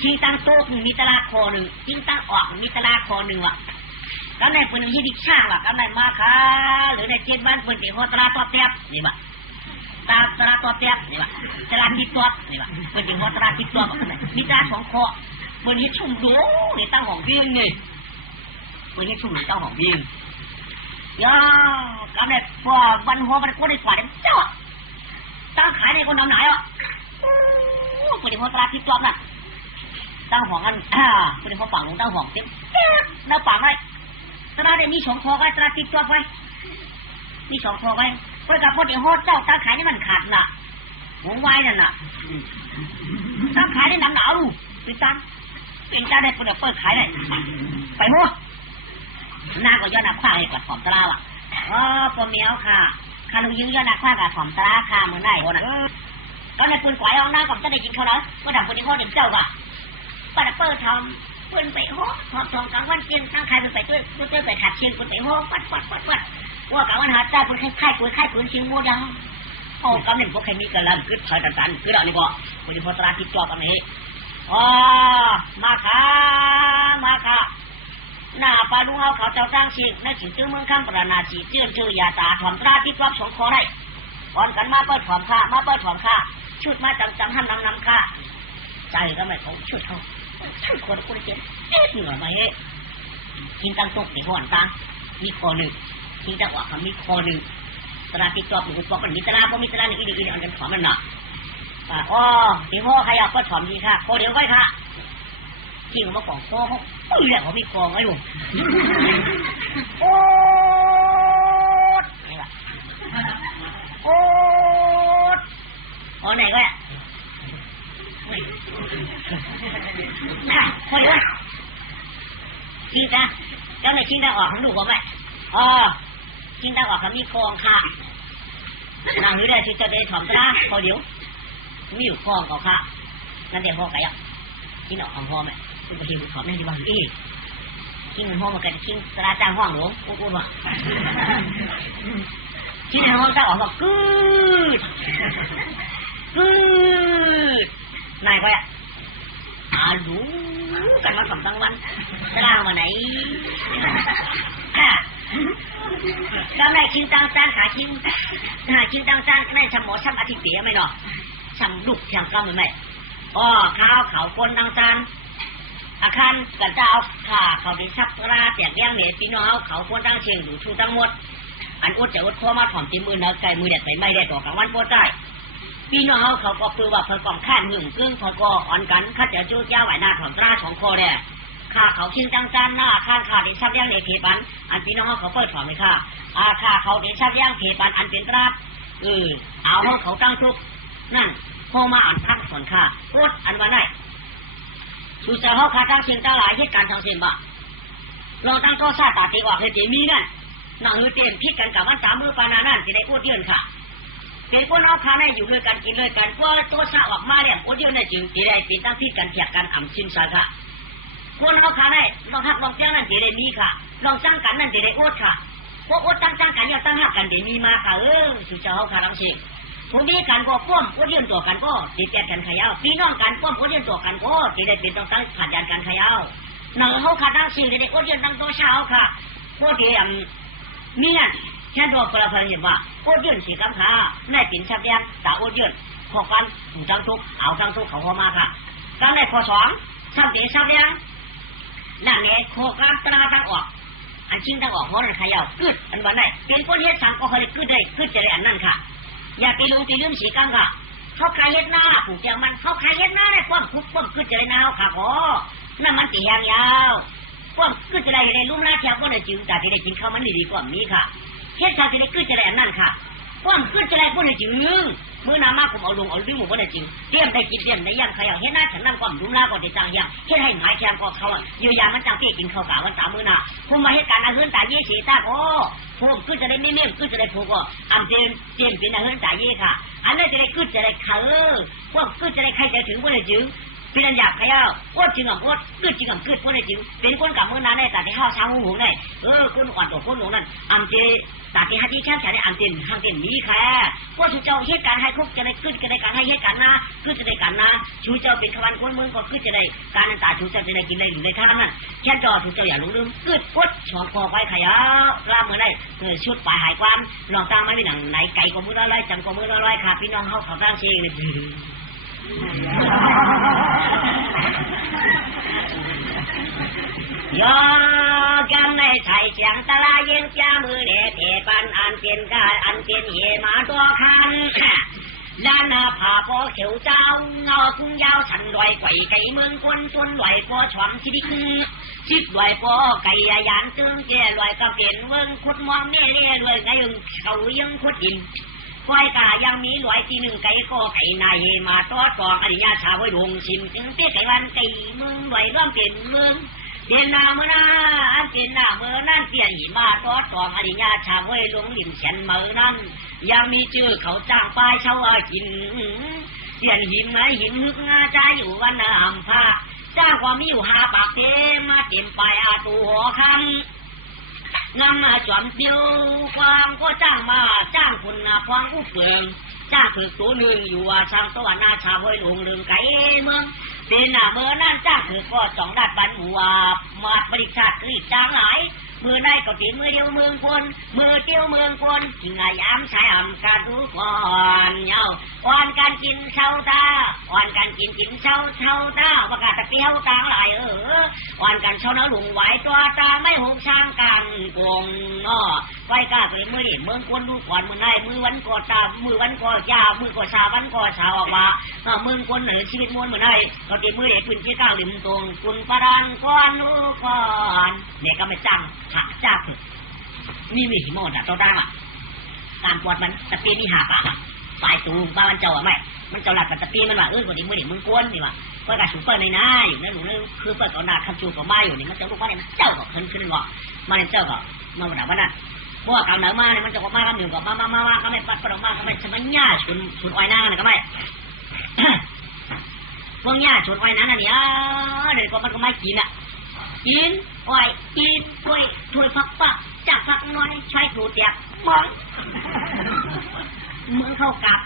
ที่ตั้งโต๊ะมีตลาดคอหนึ่งที่ตั้งออกมีตลาดคอหนึ่งว่ะ ก็ในปืนที่ดิช่างล่ะก็ในมาค่ะหรือในเจ็ดบ้านปืนที่หัวตราตัวเตี้ยนี่บ่ตราตัวเตี้ยนี่บ่ตราที่ตัวนี่บ่ปืนที่หัวตราที่ตัวบ่มีตราสองคอปืนที่ชุ่มดูนี่ตั้งของวิ่งนี่ปืนที่ชุ่มตั้งของวิ่งย่อก็ในพวกบันหัวบันโคตรได้กว่าเด็กเจ้าตั้งขายในคนน้ำไหนอ่ะปืนที่หัวตราที่ตัวน่ะตั้งของกันปืนที่หัวฝั่งลงตั้งของเต็มหน้าฝั่งไว้ตราได้มีสองคอไว้ตราติดตัวไว้มีสองคอไว้เพื่อกับพวกเดี๋ยวโหดเจ้าตาขายนี่มันขาดน่ะหัวไว้นั่นน่ะตาขายได้น้ำหนาวลูกเป็นจานได้เปิดขายได้ไปหัวหน้าก็ย้อนหน้าข้าเลยกับสอมตราว่ะปมเมียวค่ะคาลุยิงย้อนหน้าข้ากับสอมตราค่ะเหมือนได้คนน่ะก็ในปืนก๋วยเอาหน้าก่อนจะได้กินเขาแล้วก็ดับพวกเดี๋ยวโหดเดี๋ยวเจ้าว่ะป้าเปิดทำปืนไปโหทอดทองกลางวันเชียงตั้งใครไปตัวไปขัดเชียงปืนไปโหปัดว่ากลางวันหาเจ้าปืนค่ายปืนเชียงโมดังโอ้กำเนิดพวกใครมีกระลังกึศคอยตันคือเรานี่บ่ปืนพอตราติดตัวกันนี้มาค่ะหน้าปลาดุงเอาเขาเจ้าจ้างเชียงนั่นถึงชื่อเมืองข้ามปราณาจีเจื้อนชื่อยาตาถอมตราติดตัวสองคอได้ก่อนกันมาเปิดถอมค่าชุดมาจังห้ามนำค่าใจก็ไม่เขาชุดเขาชุดคนเจ็บเหนื่อยมาเฮ้กินตั้งตุกในหัวตามีคอหนึ่งกินตั้งว่าเขามีคอหนึ่งตราติดตัวหนูบอกมันมีตราเพราะมีตราหนึ่งอีกอันกันถอมมันหนักเดี๋ยวพ่อใครอยากก็ถอมดีค่ะคอเดี๋ยวไว้ค่ะจริงมาของคอเขาแหละเขามีคอไว้ดูโอ๊ดนี่แหละโอ๊ดไหนก็เนี่ยพอดีว่าจริงจ้ะเจ้าในจริงได้ออกของดูผมไหมจริงได้ออกกับมีคลองค่ะนางนี้ได้ที่จะได้ถอมตราพอเดี๋ยวมีอยู่คลองเขาค่ะนั่นเดี๋ยวพ่อไก่อ่ะจริงออกของพ่อไหมคุณไปเห็นถอมได้ที่บ้านจริงมันพ่อมากันจริงตราจ้างห้องหลวงพูดว่าจริงในห้องจ้างออกก็กึดนายก็อ่ะรู้กันมา2 วันจะล่างมาไหนแล้วนายชิงตังจานขาชิงตังจานนายชำหมอชำอาทิตย์เปียไม่หรอชำดุกชำก้าวไม่ข้าวเขาคนตังจานอาคารกันจะเอาเขาได้ชับราแตกเลี้ยงเนี่ยพี่น้องเขาคนตังเชียงดูชูตังหมดอันอดจะอดคอมาถ่อมตีมือเนื้อไก่มือเด็ดไม่ได้ต่อกลางวันปวดใจพี่น้องเขาก็คือว่าเพิ่นกองข้านมึงกึ่งเขาก็อ่อนกันข้าจะจู้ย่าไหวหน้าถอมตราสองคอแน่ข้าเขาชิงจังจานหน้าข้างขาดิชับย่างในเขปันอันพี่น้องเขาเปิดถอมเลยค่ะข้าเขาดิชับย่างเขปันอันเป็นตราเอาเขาตั้งทุกนั่นพอมาอ่านพักส่วนข้าพูดอันว่าได้ชูใจเขาข้าตั้งเชียงตั้งหลายเหตุการณ์ทางเสียงบ่เราตั้งโต๊ะซาตาตีออกให้เจมีนั่นนั่งมือเต้นพิษกันกับวัน3 มื้อปานานั่นจะได้พูดเยื่นค่ะเป็นคนเอาคาได้อยู่ด้วยกันกินด้วยกันก็ตัวซาออกมาเนี่ยโอเดียวในจริงที่ได้เป็นตั้งพิษกันเถียงกันอ่ำชินซาค่ะคนเอาคาได้ลองหักลองจ้างนั่นจะได้มีค่ะลองจ้างกันนั่นจะได้อดค่ะพวกอดจ้างกันอย่าตั้งหักกันจะมีมาค่ะสุเจ้าเขาคาลังเสียงผู้มีกันก็ป้อมโอเดียนตัวกันก็ติดแก่กันขยาวพี่น้องกันป้อมโอเดียนตัวกันก็ที่ได้เป็นต้องตั้งขัดยันกันขยาวหนังเขาคาดังสิ่งจะได้โอเดียนตั้งตัวเช้าค่ะพวกที่มีนั่นแค่ตัวพลเห็นว่าโอเดียนสีกำขาในปิ่นชับยันแต่โอเดียนพอกันจังทุกเอาจังทุกเขาพอมาค่ะตั้งในข้อ2ชับเดชับยันนั่นเนี่ยโคกันตราตั้งออกอันชิงตั้งออกเพราะนั่นขยาวกึดอันวันไหนเป็นคนเฮ็ดสั่งก็เคยกึดได้กึดจะได้อันนั่นค่ะอย่าไปลงตีลืมสีกำค่ะเขาขายเฮ็ดหน้าผูกเจียงมันเขาขายเฮ็ดหน้าได้ป้อมคุบป้อมกึดจะได้นาวค่ะนั่นมันตียาวป้อมกึดจะได้ในลุ่มหน้าเทียบก็ได้จึงแต่ที่ได้กินข้าวมันดีกว่านี้ค่ะเฮ็ดชาติได้กึดจะได้นั่นค่ะป้อมกึดจะได้ก็ได้จึงมื้อน้ำมากผมเอาลงเอาดึงหมูก็ได้จริงเตรียมได้กินเตรียมได้ย่างขยาวเฮ็ดหน้าฉันนั่งป้อมลุ่มหน้าก็ได้จังย่างเฮ็ดให้หายแคมก็เขาอยู่ยามันจังที่กินข้าวกะวัน3 มื้อน่ะผมมาเฮ็ดการอาเฮือนตาเย่สีตาผมกึดจะได้ไม่เมี่ยงกึดจะได้ผูกก็อันเจมเป็นอาเฮือนตาเย่ค่ะอันนั้นจะได้กึดจะได้เขาพวกกึดจะได้ใครจะถึงก็ได้จึง พี่นันอยากขย่าวอดจริงอ่ะอดกึดจริงอ่ะกึดพวกนี้จริงเป็นคนกับมือนั้นได้แต่ที่ห้าวช้างหูได้คนอ่อนตัวคนหลงนั่นอันเจแต่ที่ฮัตตี้แค่ได้อันเต็มห้างเต็มนี้แค่พวกชูเจ้าเหตุการณ์ให้คุกจะได้กึดจะได้การให้เหตุการณ์นะกึดจะได้การนะชูเจ้าเป็นขวันคนเมืองก็กึดจะได้การนั้นตาชูเจ้าจะได้กินได้หรือได้ท่านั่นแค่จอชูเจ้าอย่าลุกลืมกึดพดชอนคอไปขย่าวลาเมื่อไรชุดปลายหายความลองตั้งไม่เป็นหนังไหนไก่ก็มือละร้อยจังก็มือละร้อยค่ะพี่น้องเขาตั้งเชงเลยยอกันในไทยเสียงตะลาเย็นจ้ามือเด็ดเอปันอันเตียนกาอันเตียนเหมาตัวคันด้านผ่าพอเขียวเจ้าเงาคุ้งยาวฉันลอยไก่ไก่เมืองคนจนลอยพอฉ่ำชิดิกชิดลอยพอไก่ยานตึงเจลอยกระเปลี่ยนเมืองขุดมองเน่เน่ลอยไงยังเขายังขุดอินควายกายังมีลอยที่หนึ่งไก่ก็ไก่นายมาตอดกองอริยาชาไว้ดวงชิมถึงเตี้ยไก่วันไก่เมืองลอยร่วมเปลี่ยนเมืองเดียนนาเมื่อนาอันเดียนนาเมื่อนั่นเตี้ยหิมาตอดกองอริยาชาไว้ลงหลิมเฉียนเมื่อนั่นยังมีชื่อเขาจ้างปลายเช่ากินเตียนหิมหิมฮึกงาใจอยู่วันน้ำผ้าจ้างความมีอยู่หาปากเต็มมาเต็มไปอาตัวคันงามมาจอมเดียวความก็จ้างมาจ้างคนความผู้เปลืองจ้างฝึกตัวหนึ่งอยู่ช่างตัวนาชาไว้ลงเรื่องไก่เมืองเป็นเมื่อนั่นจ้างฝึกก็จ้องดัดบันหัวมาบริษัทกรีดจ้างหลายมือได้ก็ตีมือเดียวเมืองคนมือเดียวเมืองคนกินไงย้ำใช้อ่ำการรู้ก่อนเย้าอ่อนการกินเช่าตาอ่อนการกินเช่าตาประกาศเปี้ยวต่างหลายอ่อนกันเช่าเนื้อหลุงไหวตัวตาไม่หงช่างกันกวงไว้กล้าตัวมือเมืองคนรู้ก่อนมือได้มือวันก่อตามือวันก่อยาวมือก่อชาวันก่อชาวว่าเมืองคนเหนือชีวิตมวลมือได้ก็ตีมือเด็กพื้นที่ก้าวริมตรงคุณประดานก้อนนู้ก่อนเนี่ยก็ไม่จำหักจ้าเถอะนี่มีหิมะตัวด้าการปวดมันตะเปียมีหาปากปลายตูบ้านเจ้าไม่มันเจ้าหลักกับตะเปียมันว่าวันนี้มือเด็กมึงกวนนี่ว่าเปิดการสูบเปิดในน้าอยู่ในหลุมนึงคือเปิดต่อหน้าคำชูของมาอยู่นี่มันจะรู้ว่าเนี่ยมันเจ้าก็ขึ้นบอกมาเนี่ยเจ้าก็มาวันนั้นเพราะว่าการเหนือมาเนี่ยมันจะมากันอยู่กับมาก็ไม่ปัดปลงมาก็ไม่สมัยหญ้าชุนอ้อยหน้าเนี่ยก็ไม่พวกหญ้าชุนอ้อยนั้นเนี่ยเดี๋ยวก็มันก็ไม่กินอ่ะกินอ้อยกินกล้วยถ้วยผักปะจากผักน้อยใช้ถูเตียกมองมือเข้ากับ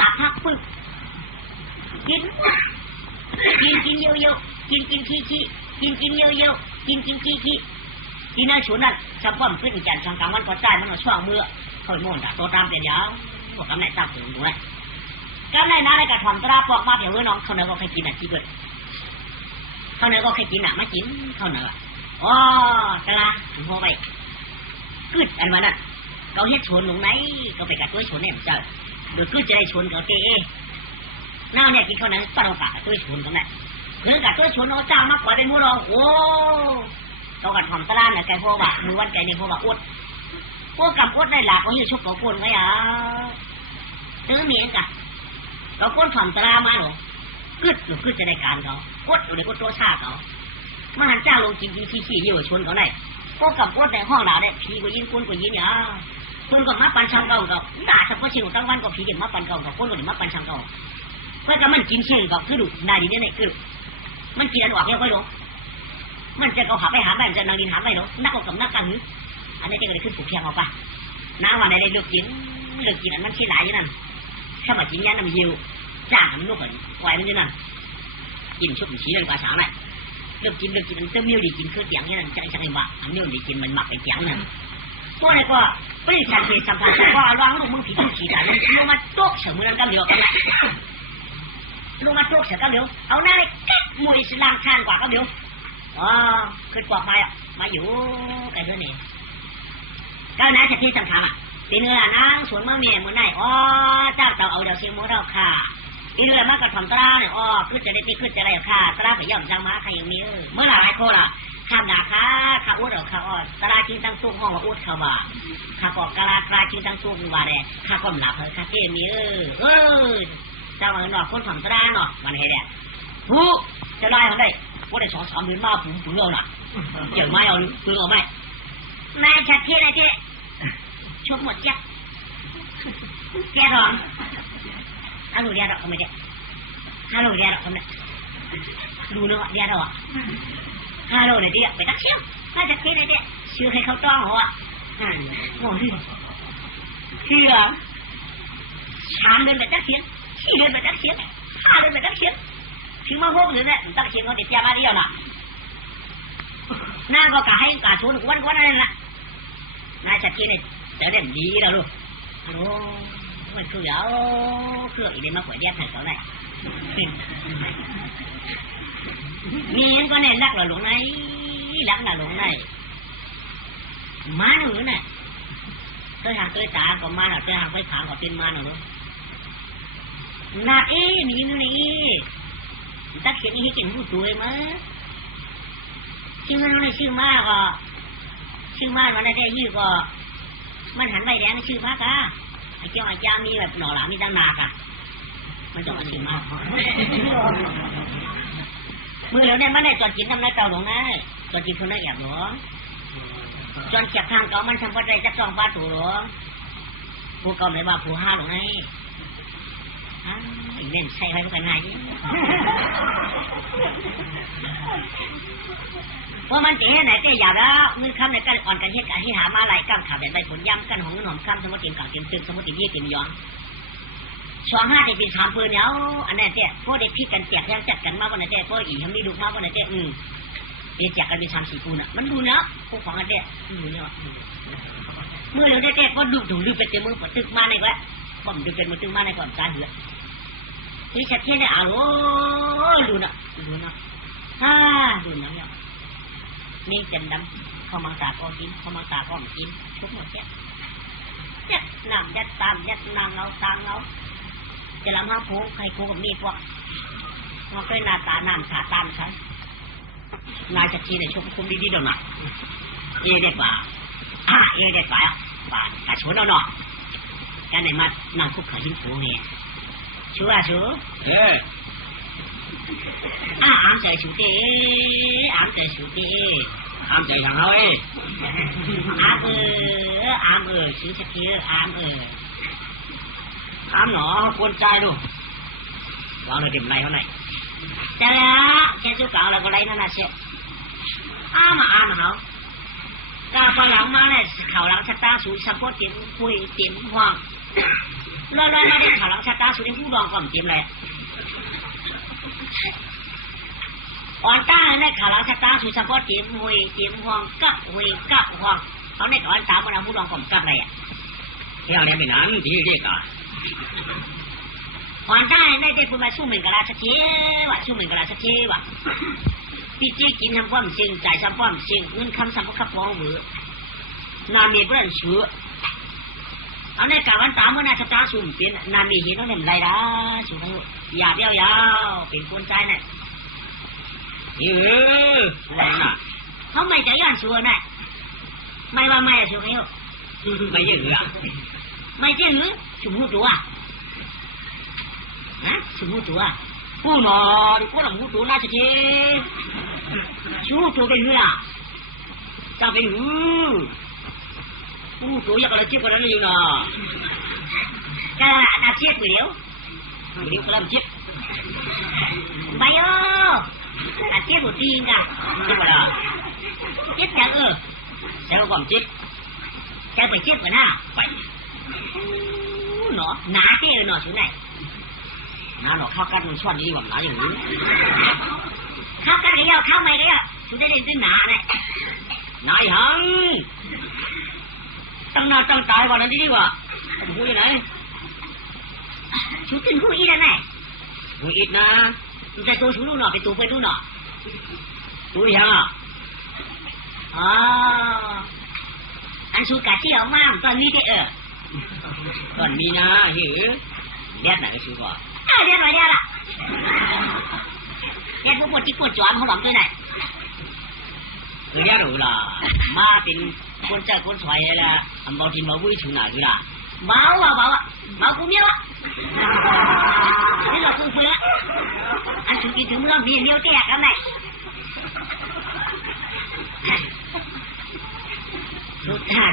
ตักผักปึ๊บกินเยอะๆกินขี้กินเยอะๆกินขี้ที่นั่นฉุนนั่นจะป้อมขึ้นจันทร์ช่างกลางวันก็ใจมันช่วงเมื่อคอยโม่นตัวตามเป็นยาวพวกกำไรตามถึงด้วยกำไรน้าในกระถางตราปอกมาเดี๋ยวน้องเขาเนื้อก็ใครกินที่เกิดเขาเนื้อก็ใครกินไม่กินเขาเนื้ออ๋อกระถึงพอไปกึดอันวันนั้นเขาเฮ็ดชนลงไหนก็ไปกัดตัวชนเนี่ยเจ้าโดยกึดจะได้ชนเขาเตะน้าเนี่ยกินเขาเนื้อก็เรากัดตัวชนตรงนั้นเรื่องกัดตัวชนเราจ้างมากกว่าเป็นมูเราโอ้เรากัดหอมตะลานเนี่ยแกพวกว่ามือวันแกเนี่ยพวกว่าอดพวกกับอดได้หลักเขาอยู่ชุบกับคนไงซื้อเมียกันเราคนหอมตะลามาหรอกึดหรือจะได้การเขาอดหรือก็ตัวชาเขามาหันเจ้าลงกินขี้อยู่ชนเขาได้พวกกับอดในห้องเราได้ผีก็ยินคนก็ยินเนี่ยคนก็มาปันช่างเก่ากับด่าเฉพาะเชียงตั้งวันก็ผีเด็กมาปันเก่ากับคนก็เด็กมาปันช่างเก่าเพื่อกับมันกินเชียงกับคือดุได้ดีเนี่ยคือมันกินอันออกเนี่ยก็รู้มันจะเขาหาไปหาแบบจะนางดินหาไปเนาะนักกับนักกันหรืออันนี้จะเกิดขึ้นผูกเพียงเอาไปน้ำวันไหนได้เลือกกินอันมันขี้หลายอย่างนั้นถ้ามากินยันน้ำยิวจ้างมันลูกก่อนไว้มันอย่างนั้นกินชุบมันชี้เลยกว่าสาวไหมเลือกกินมันเติมเมี่ยวดีกินเครื่องเตียงอย่างนั้นจะไงวะอันเมี่ยวดีกินมันหมักไปเตียงนั่นพวกนี้ก็ไม่ได้สังเกตสัมผัสว่าร้องลูกมึงผีต้องขี่กันลงมาโต๊ะเฉื่อยมือนั่นก็เหลียวกันลงมาโต๊ะเฉื่อยก็เหลียวเอาหน้าเลยกัดมวยสลามข้างกว่าก็เหลียวอ๋อเคยกวาดมาอยู่ไกลด้วยนี่ก็น่าจะที่สำคัญตีเนื้อนางสวนมะเมียมือไหนอ๋อเจ้าเอาเดี๋ยวเสียงโมเราค่ะตีเนื้อมากกับทำตราเนี่ยอ๋อขึ้นจะได้ตีขึ้นจะได้ค่ะตราไปย่อมจังมาใครอย่างนี้เมื่อไหร่โคล่ะข้ามหนาข้าอุดเอาข้าอ้อตราจิงตั้งตู้ห้องว่าอุดเขาบ่าข้าบอกกะลากลาจิงตั้งตู้ว่าแดงข้าก้มหลับข้าเกมีเจ้ามันหนอกคนทำตราเนาะมันให้แดงผู้จะได้เขาได้ว่าได้2-3 เดือนมาผมเรื่องน่ะเดี๋ยวไม่เอาเปลือกไม่นายชัดเจนเลยเจ๊ชกหมดเจ๊แกร้องฮัลโหลเดียดอกเขาไม่ได้ฮัลโหลเดียดอกเขาไม่ ดูเนาะเดียวเนาะฮัลโหลเนี่ยเดียวไปตักเชี่ยวถ้าจะคิดอะไรเนี่ยชื่อให้เขาต้องหัวโอ้ยชื่อช้างเดินไปตักเชี่ยวขี้เดินไปตักเชี่ยวข้าเดินไปตักเชี่ยวชื่อมาพวกหรือเนี่ยตักเชี่ยวเขาติดยาบ้าเดียวน่ะน้าก็กะให้กะชวนกวนอะไรนั่นแหละนายจะคิดเนี่ยแต่เด่นดีแล้วลูกโอ้มันคือเอาคืออีเดนมาขวดเดียบให้เขาได้มีเห็นก็เนี่ยรักเราหลงไหนรักเราหลงไหนม้าหนูเนี่ยเคยหางเคยตาก็ม้าหนูเคยหางเคยขางก็เป็นม้าหนูน่ามียิงดูนี่ตักเขียนนี่กินผู้ตัวมั้ยชื่อมันนี่ชื่อม้าก็ชื่อม้าวันนั้นได้ยี่ก็มันหันใบแดงชื่อม้ากะไอ้เจ้าไอ้จ้ามีแบบหน่อหลามีตั้งนากะมันต้องชื่อม้ามือเหลียวเนี่ยมันได้จอดกินทำไรเต่าหลงไงจอดกินคนละแอบหลงจอดเก็บทางเก่ามันทำอะไรจักจ้องบ้าตัวหลงผู้เก่าไหนว่าผู้ห้าหลงไงเล่นใส่ไว้ก็ไงเพราะมันเจ๋ไหนเจ๋หยาบแล้วมือคำในการอ่อนกันเฮ็ดการที่หามาไหลกั้งขับแบบใบผลย้ำกันหงหอมคำสมุติเก่าเตรียมตึงสมุติยี่เตรียมย้อนช่วง5ได้เป็น3 ปืนเนี่ยอันนั้นเจ้พวกเด็กพี่กันแจกยังจัดกันมาวันไหนเจ้พวกอีกยังมีลูกมาวันไหนเจ้เดี๋ยวแจกกันเป็น3 4 ปืนอ่ะมันดูเนาะพวกของอันเจ้ดูเนาะเมื่อเราได้เจ้ก็ดูไปเจอมือปตึกมาในก็บ่มดูเป็นมือตึกมาในก่อนการเหือนี่ชัดเจนเลยโอ้ดูเนาะดูเนาะดูเนาะนี่เต็มดำเขามังตาก็กินเขามังตาก็กินทุกหมดแยัดน้ำยัดตามยัดนางเราตางเราจะลำห้าโผล่ใครโผล่กับมีพวกมันก็หน้าตาน้ำขาตามฉันนายจะทีในช่วงคุ้มดีๆเดี๋ยวนะเอเด็ดบ่าเอเด็ดบ่าแต่ชวนเราเนาะแค่ไหนมานั่งคุกเขาหินโผล่เนี่ยชัวอามใจชูเต้อามใจชูเต้อามใจทางเราอามชื่อสักทีอามหนอควรใจดูเราเลยเต็มไรเท่าไหร่แต่ละแค่ชุกเก่าเราก็ไรนั่นน่ะเสียอามเขาก็พอหลังมาเนี่ยเขาหลังชะตาสูสะโพกเต็มคุยเต็มห้องแล้วมาเนี่ยเขาหลังชะตาสูเต็มผู้รองก่อนเต็มเลยอ่อนต้าเนี่ยเขาหลังชะตาสูสะโพกเต็มคุยเต็มห้องกับคุยกับห้องเขาเนี่ยก่อนตามมาเราผู้รองก่อนกับอะไรอ่ะที่เราเนี่ยเป็นนั้นที่เรียกอ่ะอ่อนต้าเนี่ยได้พูดมาสู้เหมือนกับราชเทวะสู้เหมือนกับราชเทวะพี่จี้กินทำความจริงจ่ายทำความจริงเงินคำสั่งก็ขับฟ้องหรือนามีเพื่อนเชื่อเอาในการวันตามเมื่อนาชะตาสุ่มเป็นนามีเห็นว่าเป็นไรล่ะสุ่มให้หยาบยาวเป็นคนใจเนี่ยเขาไม่ใจย่านชัวน่ะไม่ว่าไม่ชัวให้ไม่ยืดหรอไม่ยืดสุ่มหูตัวนะสุ่มหูตัวผู้นอนผู้หลังหูตัวน่าจะเท่ชูตัวเป็นเหือจะเป็นหูตัวอยากอะไรเจ็บกันนั่นเองเนาะก็น่าเจ็บเดี๋ยวก็เริ่มเจ็บไปน่าเจ็บหัวตีนกันเจ็บอะไรเจ็บอย่างแต่ว่าความเจ็บจะไปเจ็บกันนะไปเนาะหนาเท่เนาะชุดไหนหนาหรอกข้าวกันมันช่อนดีกว่าหนาอย่างนี้ข้าวกันไอ้เหี้ยข้าวไม่ได้อ่ะชุดได้เล่นด้วยหนาเลยหนาอย่างตั้งหน้าตั้งตายกว่านั้นดีกว่าผมพูดยังไงชูขึ้นผู้อีนั่นไงผู้อีนะมันจะตัวชูนู่นหน่อไปตัวไปนู่นหน่อตัวยังอันชูกะที่เอามาตอนนี้ที่ตอนนี้นะเฮ้ยเรียกไหนชูก่อนเรียกหน่อยเรียกละเรียกพวกปวดจิ๊กปวดจวนเขาหวังด้วยไหนเรียกหนูล่ะมาเป็นคนเจ้าคนสวยละอันบอกทีมาวิ่งถึงไหนกูล่ะเมากูเมียวนี่เราคู่เพื่ออันถึงกี่ถึงเมื่อเมียวแตกแล้วไง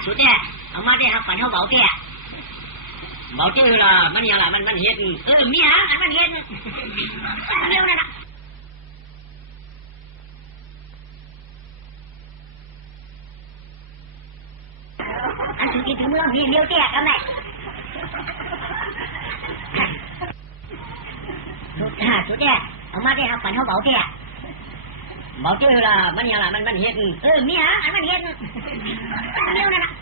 ชุดแตกเอามาได้ครับฝันเขาเบาแตกเบาเจ้าล่ะมันยังไงมันเฮ็ดเมียมันเฮ็ดเมียวนั่นน่ะ อันถือกินถือเมืองมีเลี้ยวเตี้ยกันไหนสุดแท้เอามาได้เอาฝันเขาเบาเตี้ยเบาเตี้ยละมันยังละมันเฮ็ดมีฮะอันมันเฮ็ดเลี้ยวนั่นน่ะ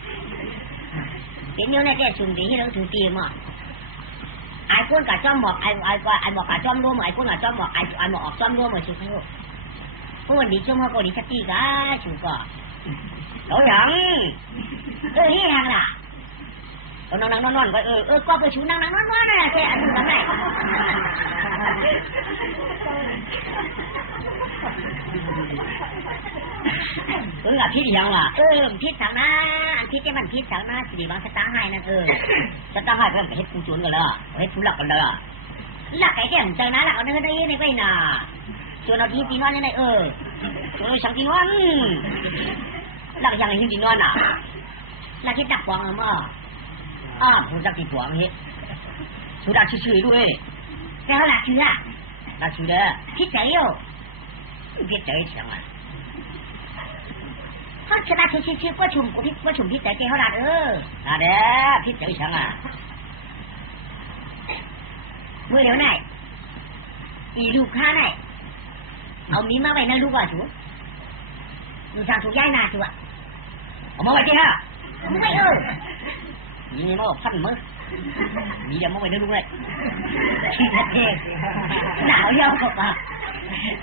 เป็นเลี้ยวในแต่สุ่มดีที่เราสุ่มตีมั้งไอ้คนกับจ้อมบอกไอ้บอกกับจ้อมร่วมไอ้คนกับจ้อมบอกไอ้บอกออกจ้อมร่วมเหมือนชิวๆพวกดีจ้อมเขาก็ดีชักกี้ก็ชิวก็เราอย่างนี่ทางล่ะนอนก็ก็ไปชูนั่งนอนนั่นแหละแค่อันนู้นนั่นแหละกับพิษยังล่ะพิษทางหน้าอันพิษที่มันพิษทางหน้าสิบางสตาร์ให้นั่นสตาร์ให้เพิ่มไปเฮ็ดกุ้งจุนกันเลยเฮ็ดทุลักกันเลยหลักไอ้แก่มเจอนะหลักเอาเนื้อได้ในไว้น่ะส่วนเอาที่ตีนอนนี่ส่วนสังตีนอนหลักอย่างที่ตีนอนน่ะหลักที่ดักวางมาผมจะติดหวังเฮ้ยสุดาชื่อด้วยแต่เขาหลักชื่อหลักชื่อเด้อพิษใจโย่พิษใจเสียงอ่ะเขาชนะชื่อว่าชุมกูว่าชุมพิษใจเขาหลักเด้อพิษใจเสียงอ่ะมือเดี๋ยวไหนอีลูกข้าไหนเอามีมาไว้นั่นลูกว่าชูดูทางถูกย้ายนาชัวเอามาไว้ที่ฮะไม่มีเนี่ยมันพันมือมีเดี๋ยวมันไปดูเลยหนาวเยอะกว่า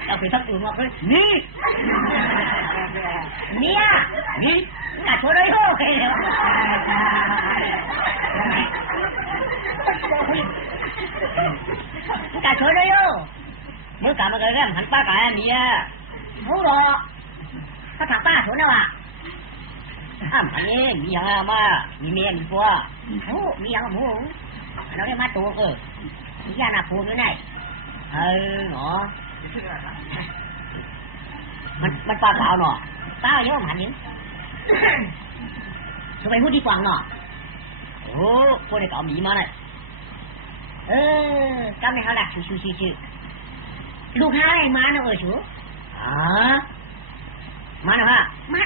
เราไปทักอื่นมาเลยนี่กัดหัวเลยโอ้เคเดี๋ยวกัดหัวเลยโอ้เมื่อกลับมาเลยเรื่องหันป้ากับเมียโอ้โหถ้าถามป้าถูกนะวะอันนี้มีอย่างมามีเมียมีผัวมีอย่างหมูเราได้มาตัวมีอย่างน่าพูดด้วยไงหนอมันปลาขาวหนอปลาเยอะหันยิงทำไมพูดดีกว่าหนอโอ้พวกนี้ก็เอาหมีมาเลยกำในเขาหลักชื่อลูกค้าไอ้มาเนอะชูมาเนอะฮะมา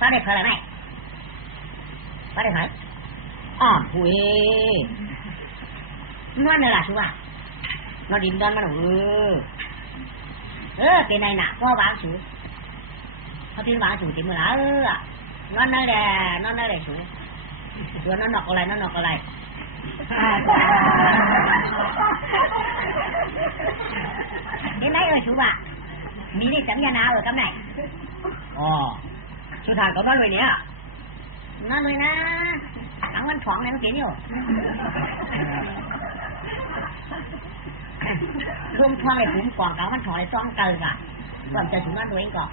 ป้าได้เท่าไหร่ป้าได้ไหมหุยนวดเลยล่ะชัวร์นวดดินดอนมันเป็นไงหนักก็วางสูเขาพิมพ์วางสูจริงมั้ยล่ะนอนนั่นแหละสูส่วนนั่นนอกอะไรเห็นไหมชัวร์มีนี่สัญญาณกำไหนสุดท้ายก็นอนเลยเนี่ยนอนเลยนะหลังวันท้องเนี่ยมันเขียนอยู่ทุ่มท้องเลยผมกวางกลางวันท้องเลยต้องเกินอ่ะก่อนจะถึงนอนตัวเองก่อน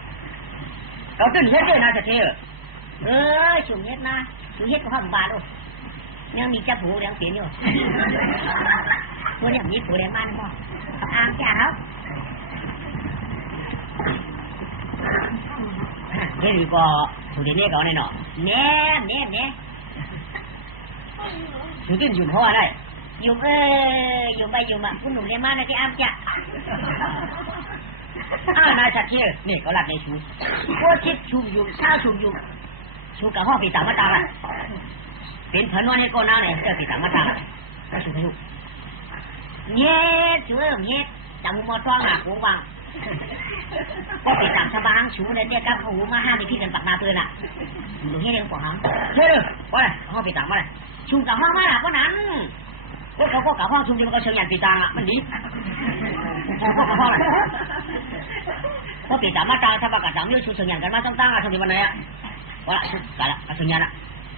เราตื่นเช้าเลยนะจะเที่ยวฉุ่มเฮ็ดนะฉุ่มเฮ็ดก็ห้องบาลูกยังมีเจ้าผูเลี้ยงเขียนอยู่พวกนี้มีผูเลี้ยงมันมั้งอ่างแก่เขาเฮ้ยก็สุดที่นี่ก่อนเลยเนาะเนี่ยสุดที่อยู่เพราะอะไรอยู่อยู่มาคุณหนุ่มเลยมาในที่อ้ามจ้ะนายชัดเจนนี่เขาหลักในชูก็ชิดชุมอยู่เช้าชุมอยู่ชูกับห้องปีตามาตาละเป็นผลวันให้ก้อนน้าเนี่ยปีตามาตาก็ชูไปลูกเนี่ยชูเนี่ยจับมือมอท้องหนักหูวังก็ไปตามชาวบ้านชูเลยเนี่ยกับหูมาห้าในพี่กันปักนาเตือนอ่ะดูให้เรื่องของเขาเฮ้ยว่าอะไรห้องไปตามมาเลยชูกับห้องมาหลักก็นั้นก็เขาก็กับห้องชูมันก็เชิงอย่างปีตาอ่ะมันดีเขาก็กับห้องอะไรก็ปีตามมาตาถ้าประกาศตามนี้ชูเชิงอย่างกันมาตั้งอ่ะชูที่วันไหนอ่ะว่าละชูกันละเชิงอย่างอ่ะ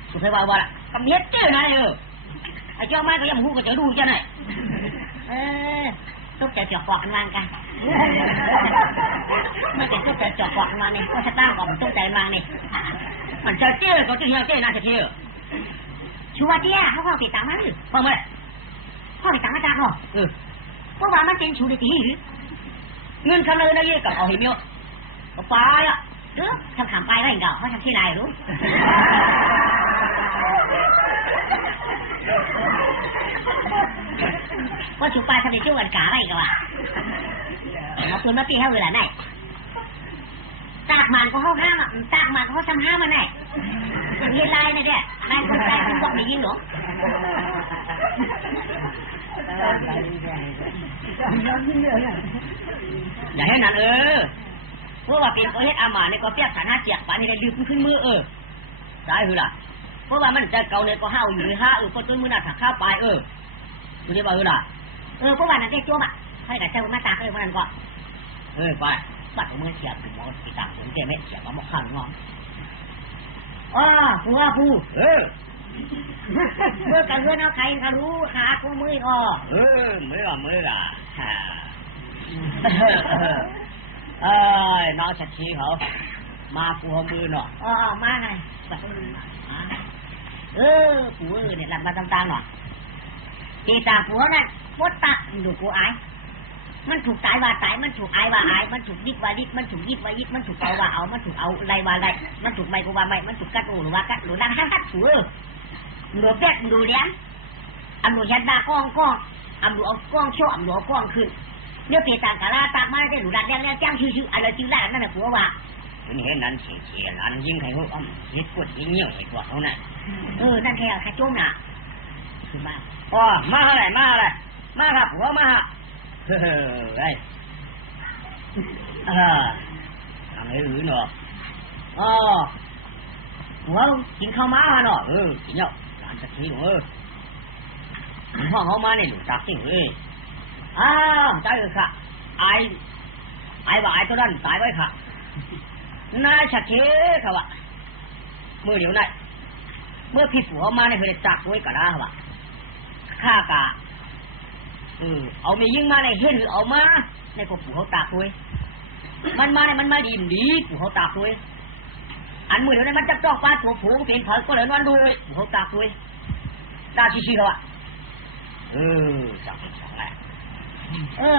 ชูเคยว่าละกำเนิดเจ้านะไอ้เจ้าไม้ก็ยังหูก็จะดูจ้ะไหนตุ๊กแต่จอกกวากันวางกันไม่เป็นตุ๊กแต่จอกกวากันวางนี่ก็จะตั้งก่อนตุ๊กแต่วางนี่มันจะเจ้ก็จะเจ้น่าจะเจ้ชัวร์เจ้เขาเข้าไปตามมาหรือเปล่าไม่เข้าไปตามมาจากหรอเพราะว่ามันเป็นชูดิตีเงินคำเลยนะเย่กับเอาเหี้ยก็ไปอ่ะทำขำไปได้อีกเขาทำที่ไหนรู้ว่าชุบปลาทำในช่วงวันกาอะไรกันวะมาตัวมาตีให้เวลาไหนตากมันก็เข้าห้ามตากมันก็เข้าทำห้ามมันไหน มีลายนะเนี่ยนายคนใจคุณบอกมียิงหรออย่าให้นั่นเพราะว่าเป็นก็เฮ็ดอามาเนี่ยก็เปียกฐานะเจียกป่านนี้ได้ลืมขึ้นมือสายคือล่ะเพราะว่ามันจะเก่าเนี่ยก็ห้าวอยู่ห้าก็ต้นมือหน้าถักข้าวปลายคุณจะบอกล่ะเพราะว่านั่นได้ตัวมาให้กับเจ้ามาตากวันนั้นก็ไปบัดมือเสียบถึงมอติดตามผมเจ๊ไม่เสียบมาข้างงอผัวผู้เมื่อกันเพื่อนเอาใครเขารู้ขาคู่มือมือน้องชัดชี้เขามาผัวมือเนาะมาไงผัวเนี่ยหลับมาต่างๆหน่อยตีตาผัวนั่นมดตะดูกูอายมันถูกตายว่าตายมันถูกอายว่าอายมันถูกยิกว่ายิกมันถูกยิกว่ายิกมันถูกเอาว่าเอามันถูกเอาไรว่าไรมันถูกไม่กูว่าไม่มันถูกกัดหรือว่ากัดหรือนั่งฮัดผัวหนูแป๊กดูเลี้ยงอำหนูยัดตากล้องอำหนูเอากล้องโชว์อำหนูเอากล้องขึ้นเนี่ยตีตากะลาตากมาได้หนูดักแดงจ้างชื่ออะไรจริงแรกนั่นแหละผัวว่าเห็นนั้นเฉียหลานยิงใครเขาเฮ็ดกดยิงเงี้ยวใส่กว่าเขานั่นนั่นแค่ขจุ้มน่ะคือมาอะไรมาครับผัวมาไอ้ทำไมหรือเนาะผัวกินข้าวม้าเนาะกินเนาะหลานจะทีหนูห้องเขามาเนี่ยหนูจับจริงเลยใจเลยค่ะไอ้ว่าไอ้ตัวนั้นตายไว้ค่ะนายชัดเจนค่ะว่าเมื่อเดี๋ยวนั้นเมื่อพี่ผัวมาเนี่ยเพื่อจับไว้กะลาค่ะข้ากะเอาไม่ยิงมาในเห็นหรือเอามาในพวกผู้เขาตากด้วยมันมาเนี่ยมันมาดีผู้เขาตากด้วยอันมือเดี๋ยวนี้มันจะจ้องปลาตัวผูเปลี่ยนเผยก็เลยนอนด้วยผู้เขาตากด้วยตาชี้เขาอ่ะจับไปสองแหละ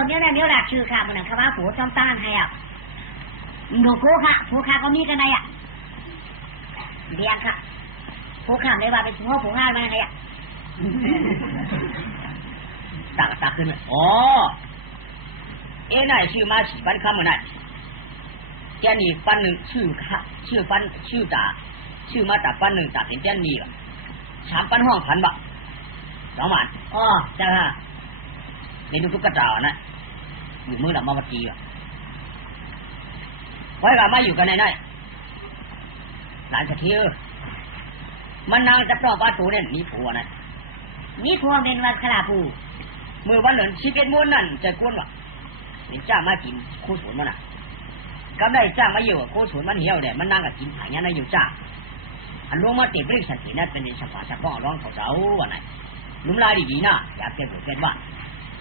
เนี่ยหลักชื่อค่ะมันนั่นคำว่าผัวจอมต้านให้อ่ะหนูผู้ค่ะก็มีกันไหนอ่ะเรียนค่ะผู้ค่ะไม่ว่าเป็นผัวผู้งานมาไงอ่ะตาขึ้นเลยนายชื่อมาสีปันคำมันนายเจ้านี่ปันหนึ่งชื่อปันชื่อตาชื่อมาตาปันหนึ่งตาเป็นเจ้านี่ล่ะ3 ปันห้องพันบาท2 บาทจ้าในดูทุกกระจานะอยู่มือหลับมาวัดจีไว้กับมาอยู่กันไหนหลานจะเที่ยวมันนางจะปลอบปลาตูเนี่ยมีผัวนะมีผัวเป็นวันขลาปูเมื่อวันเหลือชีเป็นม้วนนั่นจะกวนวะเป็นจ้างมากินคู่สวนมันอ่ะก็ได้จ้างมาอยู่คู่สวนมันเหี่ยวเนี่ยมันนั่งกับกินหายเนี่ยนะอยู่จ้างอันลงมาเตะเรื่องสันตินั่นเป็นสภาสภาร้องเขาเจ้าวันไหนลุ่มลายดีๆนะอยากเก็บไว้เป็นว่า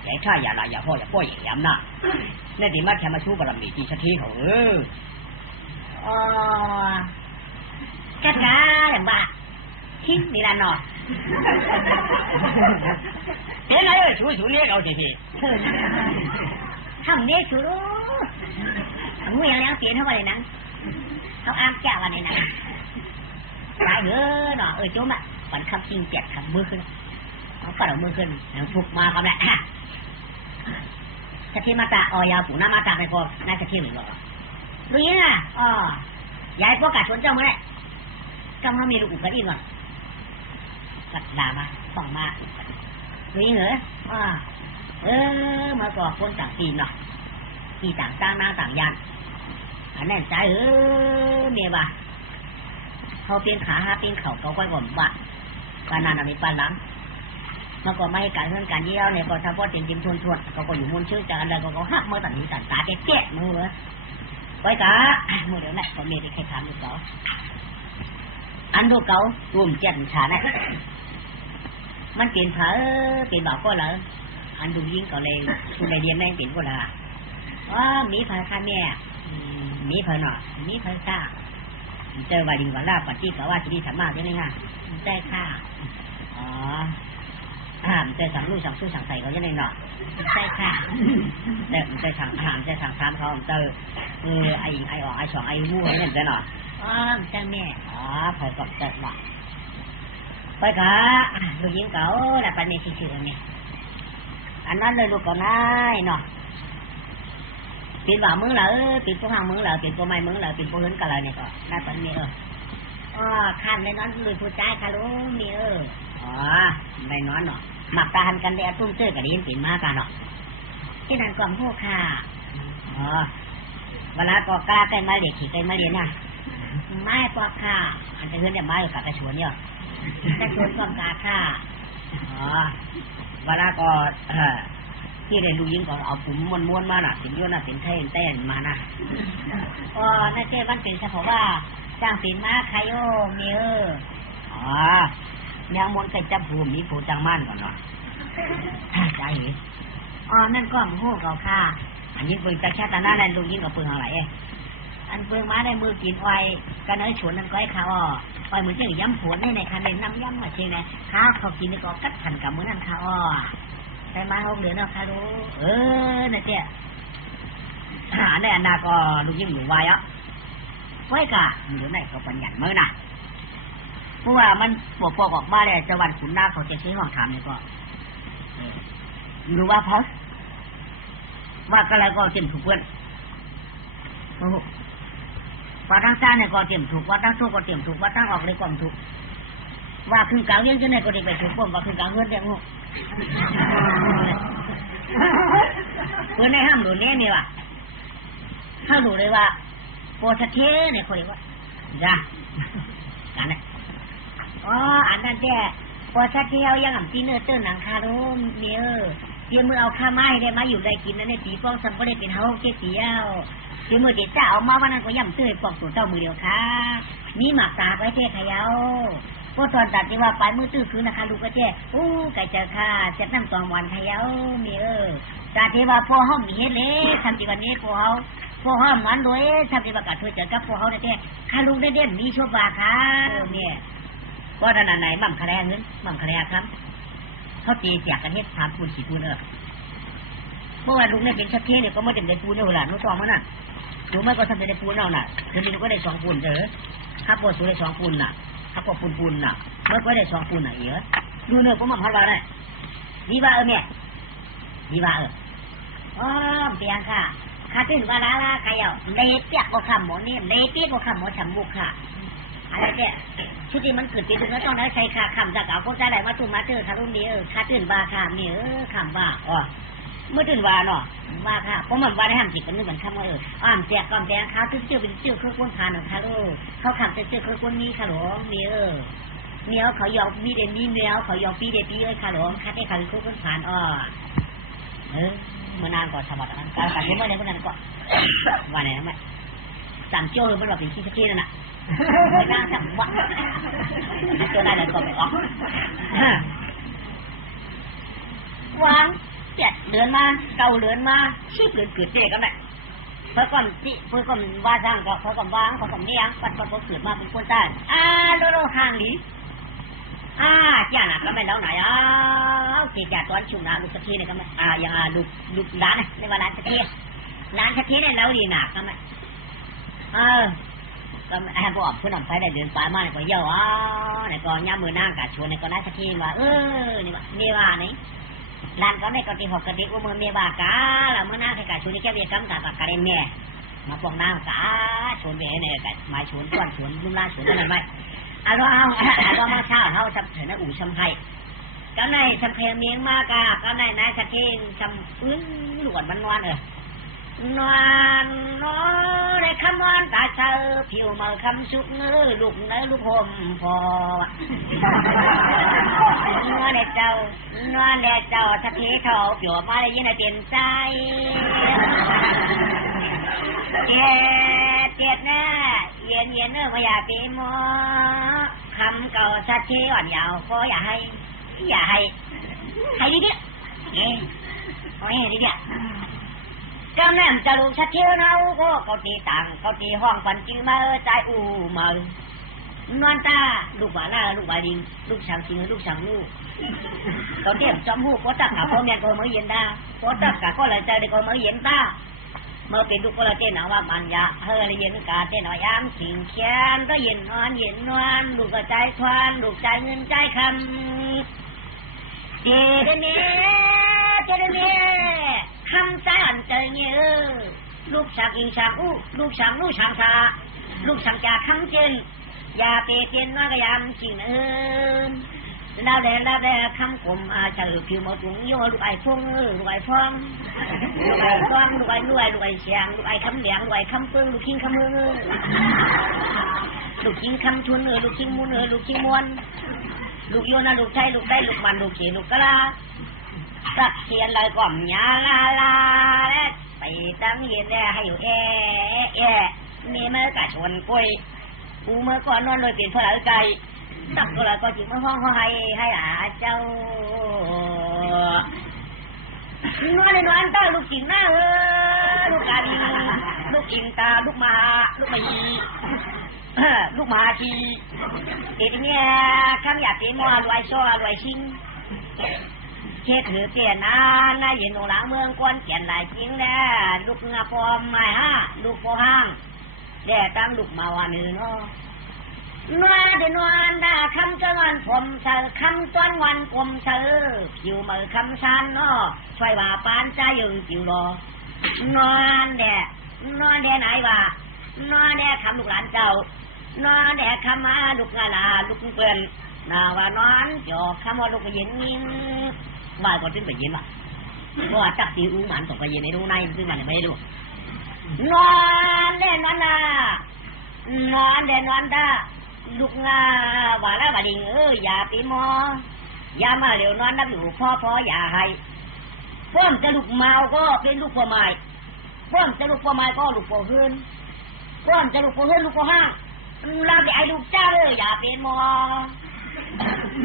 แต่ถ้าอย่าลายอย่าพ่ออย่างย้ำนะเนี่ยดีมากแค่มาชูบารมีที่ชัดที่เขากัดกาอย่างบ้าทิ้งดีละหนอเห็นไรชูเนี่ยเราทีทำเนี่ยชูงูอย่างแล้วเสียเท่าไหร่นั้นเขาอ้ามแก้ววันนี้นะหลายหนอจุ๊มอ่ะฝันคำจริงเจ็ดคำมือขึ้นเขาก็เอามือขึ้นแล้วถูกมาเขาแหละจะที่มาตาอยาปูน้ามาตาไปพอน่าจะที่หรือเปล่าดูยังไงยายพวกกาชนเจ้าเมื่อไรเจ้าเขามีลูกอุกกันอีกก่อนกัดด่ามาส่องมาดูยังเหรอมาก่อคนต่างทีมเนาะที่ต่างตั้งนางต่างยันอันนั้นใจเมียบ่าเขาเปลี่ยนขาหาเปลี่ยนเข่าเขาค่อยก่อนบ่าการนานมีปานหลังมันก็ไม่ให้การเรื่องการเยี่ยวเนี่ยก็ทำเพราะจริงๆชวนเขาก็อยู่มุนชื่อจากอะไรก็หักเมื่อตัดหินตัดตาเจ๊มือเลยไว้กะมือเดี๋ยวนี้ก็มีได้ใครทำลูกเขาอันลูกเขารวมเจ็ดฉานะมันเปลี่ยนเผอเปลี่ยนบอกก็เลยอันดูยิ่งก็เลยคุณในเรียนแม่งเปลี่ยนก็เลยมีเผอค่ะแม่มีเผอหน่อยมีเผอค่ะเจอวาดิงวาลาปัจจิกว่าจะดีสามารถได้ไหมฮะได้ค่ะมันจะสั่งลูกสั่งสู้สั่งใส่เขาจะได้หน่อยใช่ค่ะแต่มันจะสั่งอาหารจะสั่งซ้ำเขาเจอไอ้ออกไอ้สองไอ้มู้ให้เล่นได้หน่อยใช่แม่เผยก่อนเจอหน่อยไปกะดูยิงเขาแหละปันนี้ชื่อเนี่ยอันนั้นเลยลูกก็ง่ายเนาะปิดบ่ามึงเหรอปิดพวกหางมึงเหรอปิดพวกไม้มึงเหรอปิดพวกเหินกันเลยเนี่ยก็น่าปันนี้ อ๋อข้ามได้นอนลุยผู้ชายค่ะลุงมีอ๋อได้นอนเนาะหมักตาหันกันได้ตุ้งเตื้อกับดินปิ่นมากันเนาะที่นั่นกล่อมพวกค่ะอ๋อเวลาก็กล้าใกล้มาเด็กขี่ใกล้มาเรียนนะไม่ปอกค่ะอันจะเพื่อนจะมาอยู่กับกระชวนเนี่ยกระชวนกล่อมกาค่ะอ๋อเวลาก็ที่ได้รู้ยิ่งก็เอาปุ่มม้วนๆมาน่ะสินย้อนน่ะสินเท่นเต้นมาน่ะอ๋อนั่นเจ้มันเป็นเฉพาะว่าจ้างสินมาใครโยมีอ๋อยังมนต์เคยจับภูมิมีผู้จังมั่นก่อนเนาะใจอ๋อนั่นก็มือหูเขาค่ะอันนี้ปืนจะแค่ตาหน้าแลนดูยิ่งกับปืนอะไรอันปืนมาได้มือกินอ้อยกันเอ้ยฉวนนั่นก็ให้เขาอ้อยมือเจ้าย้ำผวนในคันเป็นน้ำย้ำมาเชียงไงข้าวเขากินนี่ก็กัดขันกับมือนั่นค่ะอ้อใส่มาหกเดือนแล้วค่ะรู้นั่นเจ้อันในอันนาก็ดูยิ่งอยู่ไว้ไว้กะอยู่ไหนก็ปัญญาเมื่อน่ะเพราะว่ามันปวดออกมาเลยจะวันขุนหน้าเขาจะซื้อห้องทำนี่ก็รู้ว่าเพราะว่าก็แล้วก็เต็มถูกเพื่อนว่าทั้งซ่าเนี่ยก็เต็มถูกว่าทั้งสู้ก็เต็มถูกว่าทั้งออกเลยก็ถูกว่าคือกลางเรื่องที่ไหนก็ได้ไปถูกพวกว่าคือกลางเรื่องเดียวงูเพื่อนในห้ามดูเนี้ยนี่ว่ะถ้าดูเลยว่าโปรชเทเนี่ยเขาเรียกว่าจ้าอันนั้นอ๋ออันนั้นแจ้พอชักเที่ยวยังอ่ำที่เนื้อเต้นหนังคารุมเนื้อเดี๋ยวมือเอาข้าไม้ได้มาอยู่ได้กินนั่นเนี่ยปีป้องสัมปะเลเป็นเฮาเกเตียวเดี๋ยวมือเด็ดเจ้าเอามาวันนั้นก็ย่ำเตื้อปอกตัวเจ้ามือเดียวค่ะมีหมากตาไว้เจ๊ขยาวพวกตอนตัดที่ว่าปลายมือตื้อคือนะคะลูกก็เจ๊ไก่เจอค่ะเจ็บน้ำตองวันขยาวมีจากที่ว่าพวกห้องมีเฮ็ดเลยทำที่วันนี้พวกห้องมันด้วยทำที่ประกาศเพื่อเจอกับพวกเขาเนี่ยข้าลูกได้เด่นมีโชคบาค่ะเนี่ยว่าด้านไหนมั่มคะแนนเงินมั่มคะแนนครับเขาตีแจกกันเฮ็ด3 ปูน 4 ปูนเมื่อวานลุงได้เป็นชักเทเนี่ยก็ไม่เต็มได้ปูนเลยล่ะนู้น2มันน่ะดูไม่ก็ทำได้ปูนเอาน่ะเดือนนี้ก็ได้2 ปูนครับพอสูได้2 ปูนน่ะครับพอปูนน่ะเมื่อก็ได้2 ปูนน่ะเยอะดูเนื้อก็มั่มพันว่าได้ดีว่าเนี่ยดีว่าอ๋อเปียงค่ะข้าตื่นว่าลาใครเอาเลเปียกก็คำหมอเนี่ยเลเปียกก็คำหมอฉัมบุกค่ะอะไรเนี่ยชุดที่มันเกิดปีนึงแล้วต้องได้ใช้ค่าคำจากเอาพวกใจไหนมาตุ้มมาเจอคารุ่นนี้ค่าตื่นบาคำนี่คำว่าอ๋อเมื่อตื่นวาเนาะว่าค่ะเพราะมันว่าได้ห้ามจิตกันนึกเหมือนคำว่าอ้ามแจกก่อนแดงข้าวตื้อเป็นเชื่อคือคนผ่านของคารุ่นเขาคำจะเชื่อคือคนนี้ค่ะหลวงนี่เนี้ยเขายอมมีเดมีเนี้ยเขายอมปีเดปีเลยค่ะหลวงค่าได้เขาคือคนผ่านอ๋อเมื่อนานก่อนสมัครนั้นการการเมื่อไหร่เมื่อนั้นก็ว่าไหนนะแม่สั่งโจ้มันบอกเป็นขี้ขี้นั่นน่ะไม่น่าจังวะโจ้ได้เลยก็ไปออกวาง7 เดือนมา9 เดือนมาชีพเกิดเจ๊กันแหละเพื่อก่อนที่เพื่อก่อนว่าจ้างก็เพื่อก่อนวางเพื่อก่อนเลี้ยงปัดเกิดมาเป็นคนใต้โลห่างหลีจ้าน่ะก็ไม่แล้วไหนเจ๊จ่าตอนชุมนาลูกสะเทียเนี่ยก็ไม่อย่างลูกร้านในวันร้านสะเทียร้านสะเทียเนี่ยแล้วดีหนักก็ไม่ก็ให้พวกเพื่อนนำไปได้เดินสายมาเนี่ยก็เยอะเนี่ยก็ย่ามือนั่งกัดชวนเนี่ยก็ได้สักทีว่านี่ว่านี่ร้านเขาเนี่ยก็ตีหกกระดิกว่ามือเมียบากาแล้วมือนั่งให้กัดชวนนี่แค่เบียร์กำกับกระเด็นเนี่ยมาปองนั่งกาชวนเบียร์เนี่ยกัดมาชวนก้อนชวนลุ่มล่าชวนอะไรไปเรามาเช่าเขาทำเถอะนะอู่ชำไทยก็ในชำเพลเมียงมากาก็ในนายสักทีชำหลวดมันนวลนวลในคำวันตาเชอผิวมือคำชุกเงือลูกเนื้อลูกห่มพอนวลเจ้าสักทีเท่าผิวมาได้ยินในเตียนใจเจ็ดนะเย็นเนื้อมาอยากปีหมอคำเก่าสักทีอ่อนยาวก็อย่าให้ดิเนี่ยดิเนี่ยเจ้าแม่จะลูกชัดเที่ยวเนาก็เขาตีต่างเขาตีห้องฝันจื้อมาใจอูมานวลตาลูกบาล่าลูกบาดิงลูกช่างจริงลูกช่างลูกเขาเทียบจอมหูก็ตักขาพ่อแม่ก็มาเย็นตาก็ตักขาก็เลยใจเด็กก็มาเย็นตาเมื่อเป็นลูกก็เลยเต้นเอาว่ามันยาเฮ้ยเย็นกาเต้นเอาย้ำสิ่งแค้นก็เย็นนวลลูกก็ใจควันลูกใจเงินใจคำเจเน่คำใจอันเจอเงี้ยลูกช่างอิงช่างลูกช่างชาลูกช่างจ่าคำเจน อย่าเปลี่ยนน้อยก็ยามจริงลาแดคำกลมเจอผิวมาถุงโยลูกไอ้พงลูกไอ้พองลูกไอ้กองลูกไอ้รวยลูกไอ้เสียงลูกไอ้คำเหลียงลูกไอ้คำเปิ้งลูกคิงคำมือลูกคิงคำทุนลูกคิงมุนลูกคิงมวนลูกโยนะลูกไทยลูกได้ลูกมันลูกเขียลูกกะลาสักเขียนเลยก่อมยาลาไปตั้งเย็นแน่ให้อยู่แอะนี่เมื่อกะชวนกล้วยกูเมื่อก่อนนอนเลยเปลี่ยนเพราะอะไรใจตักก็เลยก็จิมาห้องให้เจ้านวลนวลตาลูกจิงหน้าลูกกาดีลูกอิงตาลูกมาลูกมาฮีลูกมาทีเอ็ดเนี่ยคำอยากตีมัวรวยซ้อรวยชิงเช็ดถือเปลี่ยนนายเย็นหนูหลังเมืองกวนเปลี่ยนหลายจริงแล้วลูกงาพอมไม่ฮะลูกพอห้างแด่ตั้งลูกมาวันนึงเนาะนวลนวลด่าคำจนวันผมเธอคำจนวันผมเธอผิวมือคำชันเนาะช่วยว่าปานใจยืนผิวรอนอนแด่ไหนวะนอนแด่คำลูกหลานเจ้านอนแด่คำมาลูกงาลาลูกเพื่อนนาว่านอนจอคำว่าลูกไปเย็นนิ่มบ่ายก่อนขึ้นไปเย็นอ่ะว่าจักตีอู้หมันตกไปเย็นในรูในซึ่งมันไม่ได้ดูนอนแด่นอนน่ะนอนแด่นอนด่าลูกงาว่าแล้วว่าดิ่งอย่าปีมออย่ามาเร็วนอนนับอยู่พ่ออย่าให้พ่อมจะลูกเมาก็เป็นลูกพ่อไม้พ่อมจะลูกพ่อไม้ก็ลูกพ่อหื่นพ่อมจะลูกพ่อหื่นลูกพ่อห้างลาไปไอ้ลูกจ้าเลยอย่าเป็นมอ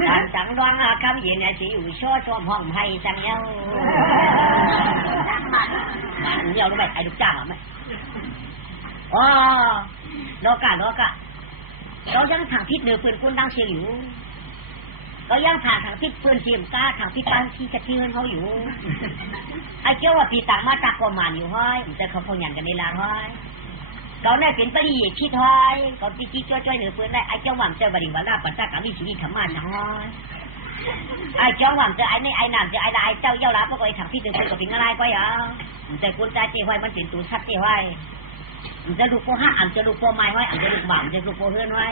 การจังดวงคำเย็นสิอยู่ช่อชมห้องให้จังเย้าเดี๋ยวรู้ไหมไอ้ลูกจ้าไหมอ๋อโลกะเรายังทางทิศเหนือปืนคุณดังเชียงอยู่เรายังผ่านทางทิศปืนเชียงก้าทางทิศกลางที่จะที่เงินเขาอยู่ไอ้เจ้าว่าปีต่างมาจากกมันอยู่ห้อยแต่เขาพยันกันในลานห้อยเขาได้เป็นปรีที่ทอยเขาที่จ้อยเหนือปืนได้ไอ้เจ้าหว่ำเจ้าบริวารลาปัจจักรวิชีขมาจังห้อยไอ้เจ้าหว่ำเจ้าไอ้ในไอ้นามเจ้าไอ้ลายเจ้าเย้าลาพวกไอ้ทางทิศเหนือปืนกับเป็นอะไรก็อย่างแต่คุณใจเจ้าห้อยมันเป็นตูชัดเจ้าห้อยจะลูกพ่อห้าจะลูกพ่อไม้ไว้จะลูกบ่าวจะลูกพ่อเฮือนไว้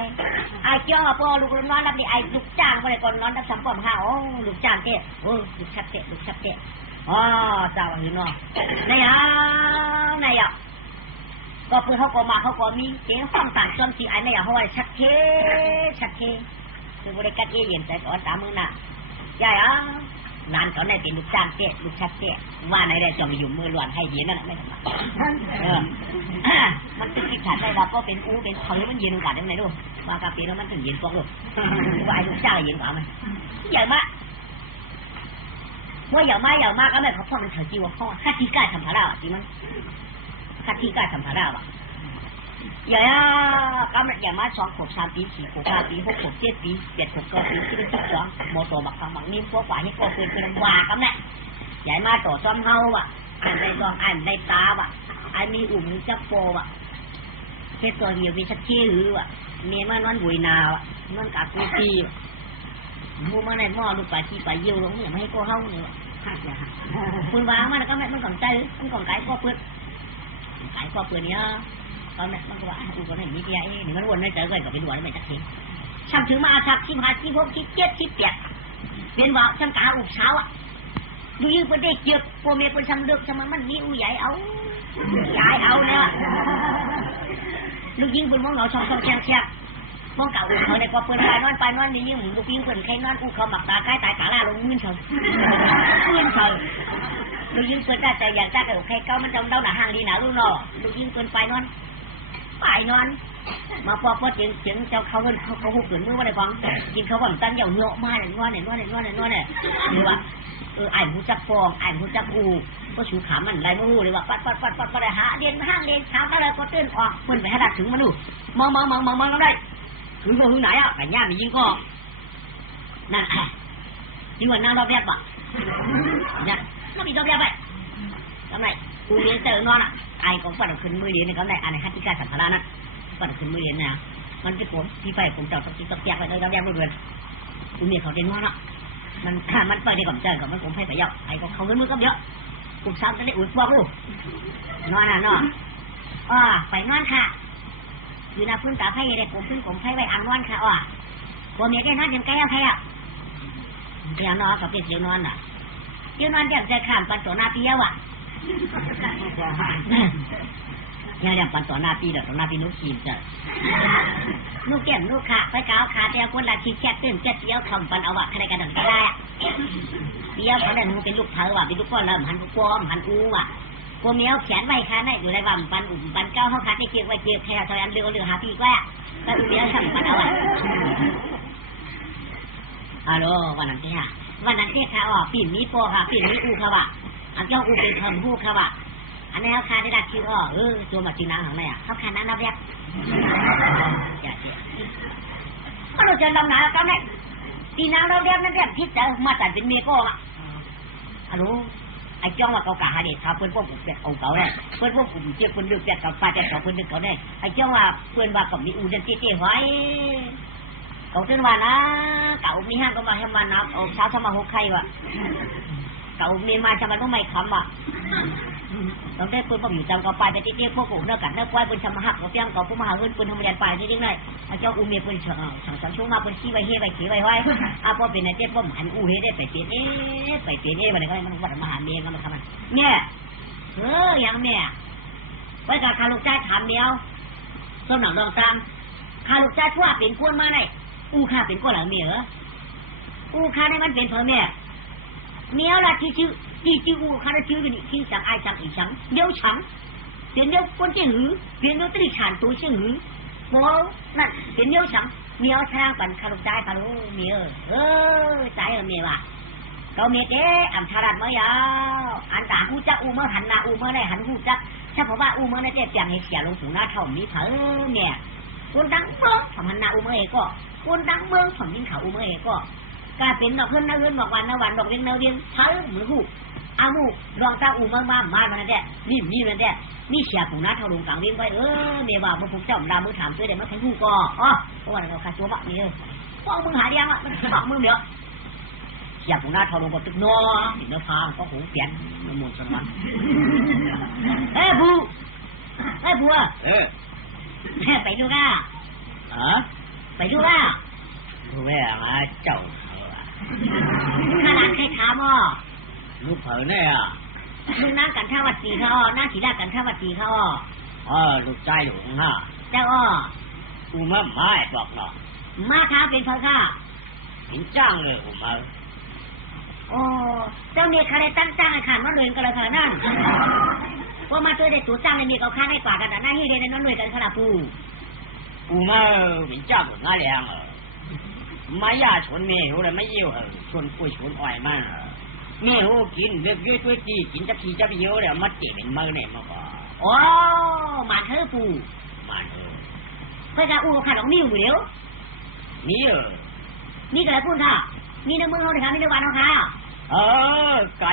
ไอ้เจ้าพ่อลูกนอนรับดิไอ้ลูกจ้างก็เลยก่อนนอนรับสามปอมห้าโอ้ลูกจ้างเจ๊โอ้ลูกชัดเจ๊อ๋อเจ้าเห็นเนาะนายก็เพื่อเขาก็มาเขาก็มีเจ๊ห้องต่างจนสีไอ้นายเขาไว้ชัดเจคือบริการเย็นใจก่อนตามมือน่ะใหญ่นานเขาได้เป็นลูกจ้างเจ๊ลูกชัดเจ๊ว่าไหนได้จะมาอยู่มือล้วนให้เย็นนั่นแหละไม่ทำไมมันเป็นกิจการได้ว่าก็เป็นอู้เป็นเผยมันเย็นกว่าได้ไหมลูกว่ากาแฟแล้วมันถึงเย็นกว่าลูกว่าไอ้ลูกจ้างเย็นกว่าไหมใหญ่มากเมื่อใหญ่มากก็ไม่เขาพ่อมันเฉยจีวพ่อค่าที่กายทำผาราจริงมั้ยค่าที่กายทำผาราอ่ะใหญ่ก็มันใหญ่มาก2 ขวบ 3 ปี 4 ขวบ 5 ปี 6 ขวบ 7 ปี 7 ขวบ 9 ปี12โมโตบักคำบักนิ่มพวกฝ่ายนี่ก็เป็นว่ากันแหละใหญ่มากต่อซ้อมเฮาอ่ะอ่านในซองอ่านในตาอ่ะไอ้มีอุ่มจับโปอ่ะแค่ตัวเดียวมีชักเชี่ยหรืออ่ะเมียมันนอนบุยนาวอ่ะนอนกากปีมูมาในหม้อลูกปลาที่ปลาเยี่ยวลงเนี่ยไม่ให้ก็เฮาเนี่ยคุณวางมันก็ไม่ต้องสนใจมันของไก่ก็เพื่อนไก่ก็เพื่อนเนี้ยตอนนั้นมันก็ว่าอุปกรณ์ไหนมีเพี้ยหนึ่งมันวนไม่เจอเลยกับเป็นวนไม่จักทีช่างถึงมาชักที่พาที่พวกที่เจ็ดที่เปียกเป็นว่าช่างกาอุกเช้าอ่ะดูยิ่งเป็นเด็กเยอะโปรเมียเป็นช่างเด็กช่างมันนี่อุ้ยใหญ่เอาเนี่ยลูกยิ่งเป็นมองเหงาช่องแฉกมองเก่าอุกเขาในกว่าเปิดไปนอนนี่ยิ่งลูกยิ่งเป็นใครนอนอุกเขาหมักตาใกล้ตายตาล่าลงเงินเฉยลูกยิ่งเปิดได้แต่อยากได้แต่ใครเก้ามันจำเดาหนาห่างดีหนาลูกเนาะลูกยิ่งเปิดไปนอนมาพอเสียงเจ้าเขาหุบขืนมือว่าอะไรฟังกินเขาบ่นตั้งเหย่าเนาะมาเนี่ยหรือว่าไอ้หูจักฟองไอ้หูจักอูก็ชูขามันไรไม่รู้เลยว่าปัดอะไรหาเดินห้างเดินเช้าก็เลยก็ตื่นออกเพิ่นไปให้ดักถึงมาดูมองแล้วได้ถึงไหนอ่ะแต่ย่ามียิงก็นั่นยิงว่านั่งรอบแยกป่ะเนี่ยน่ามีรอบแยกไปทำไมกูเรียนเจอนอนอ่ะไอ้ของฝันขึ้นมือเรียนในเขาไหนอันไหนฮัตติกาสัมภาระนั่นฝันขึ้นมือเรียนนะมันจะผมที่ไปผมเจ้าต้องกินต้องแยกไปเลยรอบแยกไม่เบื่อกูเมียเขาเดินนอนอ่ะมันไปได้ก่อนเจอกับมันผมให้ไปยอกไอ้ก็เขาเงินมือก็เยอะกลุ่มซ้ำจะได้อุ่นพวกลูกนอนไปนอนค่ะ อยู่หน้าพื้นตาไผ่ได้ผมพื้นผมไผ่ไว้อ่างนอนค่ะอ่ะผมเมียแกนอนยังไกลเอาใครอ่ะแกนอนกับเป็ดเสียงนอนอ่ะเสียงนอนยังใจข้ามปันต่อหน้าปีแล้วอ่ะยังปันต่อหน้าปีเดี๋ยวต่อหน้าปีนุ๊กขีดจ้ะนุ๊กแก้มนุ๊กขาไปก้าวขาเตียวคนละทีแค่ตื่นเจ็ดเตี้ยวทำปันเอาว่ะใครกันดังก็ได้เตี้ยวเขาเนี่ยมึงเป็นลูกเธอว่ะเป็นลูกก้อนแล้วหันกูกวมหันกูว่ะกูเมียวแขนไว้ขาได้อยู่ในว่าปันอุ่มปันเก้าเขาขาจะเกี่ยวไว้เกี่ยวแค่ตอนเรือหาปีกว่าแต่อุ้มเมียวสั่งปันเอาว่ะฮัลโหลวันนั้นที่ค่ะอ๋อปีนนี้โปค่ะปีนนี้อูค่ะว่ะอันเจ้าอูเป็นคนหูค่ะว่ะอันนี้เขาคาได้ดักคิวอ๋อตัวมาจีนังของไหนอ่ะเขาคานั้นนับยักษ์อย่าเสียก็เราจะลำหนาเขาเนี่ยจีนังเราเรียกนั่นเรียกพิษแต่มาแต่เป็นเมียก็อ่ะฮัลโหลไอ้จ้องว่าเขากะหาเด็กครับเพื่อนพวกผมเป็ดเอาเขาเนี่ยเพื่อนพวกผมเจี๊ยบคนดึกเป็ดกับปลาเป็ดกับคนดึกเขาเนี่ยไอ้จ้องว่าเพื่อนว่ากับมีอูเดินเจี๊ยบไว้เขาตื่นวันนะเก่ามีห้างก็มาให้มานับเอาเช้าสมาหกไข่ว่ะเก่ามีมาจะมาต้องไม่คำว่ะต้องได้ปืนผมอยู่จำเขาไปแต่ที่เตี้ยพวกผมเนื้อกัดเนื้อควายปืนชำหักเขาเปี้ยงเขาผู้มาหาเงินปืนธรรมดาไปที่นี่เลยเจ้าอูเมียปืนเฉาสั่งช่วงมาปืนขี้ไว้เฮ่ไว้ขี้ไว้ไว้พอเป็นไอ้เจ๊ป้อมหันอูเฮ่ได้ไปเปลี่ยนมันก็มันวัดมหาเมียก็มาทำมันเนี่ยยังเนี่ยไว้กับคาลูกใจถามเดียวส้มหนังดองตามคาลูกใจทั่วเป็นก้นมาไหนอูข้าเป็นก้นหลังเมียเหรออูข้าได้มันเป็นเผอเมียเมียละที่ชื่ออูข้าได้ชื่อเป็นที่สังไอสังอีสังเดียวฉังเดียวคนเชี่ยหือเดียวตรีฉานตัวเชี่ยหือโบนั่นเดียวฉังเมียทางปั่นคาลูกใจคาลูเมียใจเมียว่ะเขาเมียเจ๊อ่ำชาดัดเมื่อยาวอันตาหูจักอูเมื่อหันหน้าอูเมื่อได้หันหูจักถ้าผมว่าอูเมื่อได้เจ็บอย่างให้เสียลงสู่หน้าเท่ามีเผอเมียคนดังเบิ้งทำหันหน้าอูเมื่อก็คนดังเบิ้งทำยิ่งเขาอูเมื่อก็กลายเป็นดอกเพื่อนดอกวันดอกเวียนเผอเหมือนหูอามูรองตาอูเมื่อมามันแดดนี่มันแดดนี่เสียปู่หน้าเท่าลงกลางวิ่งไปเมียว่าเมื่อผมเจ้าดามือถามช่วยได้มาทั้งหูก็เพราะว่าเราขาดตัวบักนี่พวกมึงหาเดียงอ่ะบอกมึงเดี๋ยวอยากปู่หน้าเท่าลงก็ตึกนัวติดเนื้อพาก็หูเปลี่ยนมันมุนสมบัติผู้อ่ะไปดูก้าไปดูก้าดูแม่มาเจ้าขนาดใครถามลูกเผยเนี่ยลูกนั่งกันท่าวัดสีเขานั่งขี่ลากกันท่าวัดสีเขาลูกใจหลวงฮะเจ้าอูมาไม่บอกเนาะมาท้าเป็นเพราะข้าเห็นจ้างเลยอูมาเจ้าเมียใครได้ตั้งจ้างไอ้ขันมาเลยกันเลยขนาดนั้นพอมาเจอได้ตัวจ้างเลยมีเขาฆ่าได้กว่ากันแต่หน้าที่เรียนนั้นเลยกันขนาดอูมาเห็นจ้างหมดหน้าแรงไม่ยาชนเมียหูเลยไม่เยี่ยวชนปุ้ยชนอ่อยมากเมียหูกินเลือกด้วยตัวจีกินจะขี่จะไปเยอะเลยมัดเจ็บเป็นมือเนี่ยมาก่อนมาเธอปูมาเธอเพื่อนจะอูขาดของมีอยู่เดียวนี่นี่ก็เลยพูดค่ะนี่ในมือเขาเลยค่ะนี่ในวันเขาค่ะไก่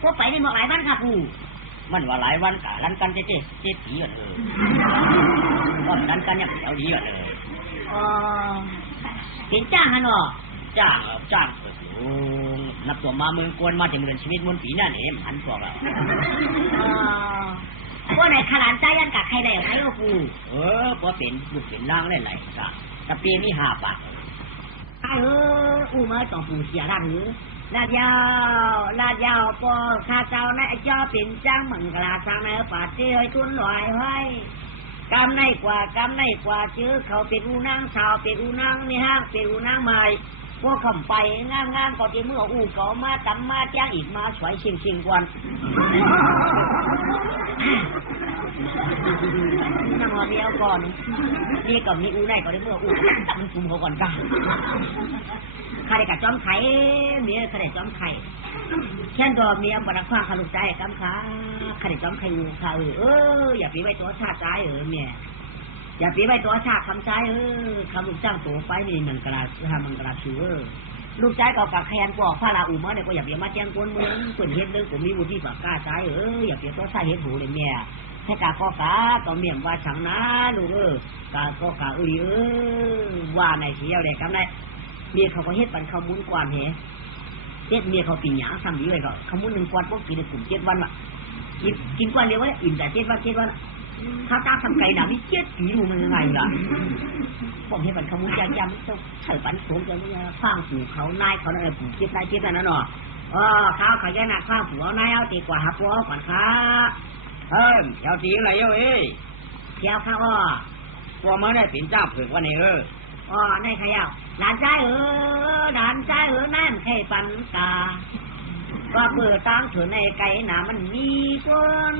พวกไปในหมอกหลายวันค่ะปูมันว่าหลายวันกะรันกันเจ๊ผีกันก็รันกันอย่างเดียวดีกันเลยเห็นจ้างฮะเนาะจ้างเปิดนับตัวมาเมืองกวนมาจากเมืองชีวิตมุนปีนั่นเองหันพวกเราว่าไหนขลานใจยันกับใครได้ใครก็กูพอเป็นบุกเป็นร่างได้ไหลกับเปียนี่5 บาทอูมาต้องปูเสียร่างหรือลาดยาวปอข้าเจ้าในเจ้าเป็นจ้างมังกรทางในป่าเจ้ยทุนลอยไว้กำในกว่าเจอเขาเป็นอูนางสาวเป็นอูนางในห้างเป็นอูนางใหม่พวกคำไปงามก็ที่เมื่ออูเขามาตำมาจ้างอีกมาสวยชิงกวนนั่งรอเดียวก่อนนี่ก็มีอูได้ก็ได้เมื่ออูตัดกุมเขาก่อนจ้าข้าได้กับจอมไข่เมียข้าได้จอมไข่แค่ตัวเมียบรรพาขลุกใจกำขาข้าได้จอมไข่อูข้าอย่าปีไว้ตัวชาติใจเมียอย่าปีไว้ตัวชาติคำใจคำลูกจ้างตัวไปนี่มันกระทำมันกระชิวลูกใจก็กับแคนกว่าพระราอูมาเนี่ยก็อย่าปีมาแจ้งกวนเมืองคนเห็นเรื่องผมมีบุญที่ปากกาใจอย่าปีตัวชาติเห็นหูเลยเมียให้กาก็กาต้องเมียมว่าฉังนะลูกกาก็กาว่าในเที่ยวเลยครับนายเมียเขาก็เฮ็ดปันเขามุนกวนเหเฮ็ดเมียเขาปีหยาซ้ำดีไว้ก็เขามุน1 กวนพวกกินในกลุ่ม7 วันว่ะกินกวนเดียวไว้อิ่มแต่7 วัน เขาจ้างทำไก่ดำนี่เจ็ดปีรู้มันยังไงล่ะผมเห็นมันขโมยยำต้องใส่ปันโขงจะเนี่ยข้างหูเขานายเขาอะไรผูกเจ็บได้เจ็บนั่นน่ะข้าวขายหนักข้าวหัวนายเอาตีกว่าหักหัวก่อนครับเจ้าตีอะไรเอ้ยเจ้าข้าวกลัวมันได้เป็นเจ้าเผือกวันนี้ในขยาวหลานใจหลานใจนั่นให้ปันกาก็เปิดตั้งถือในไก่หนามันมีคน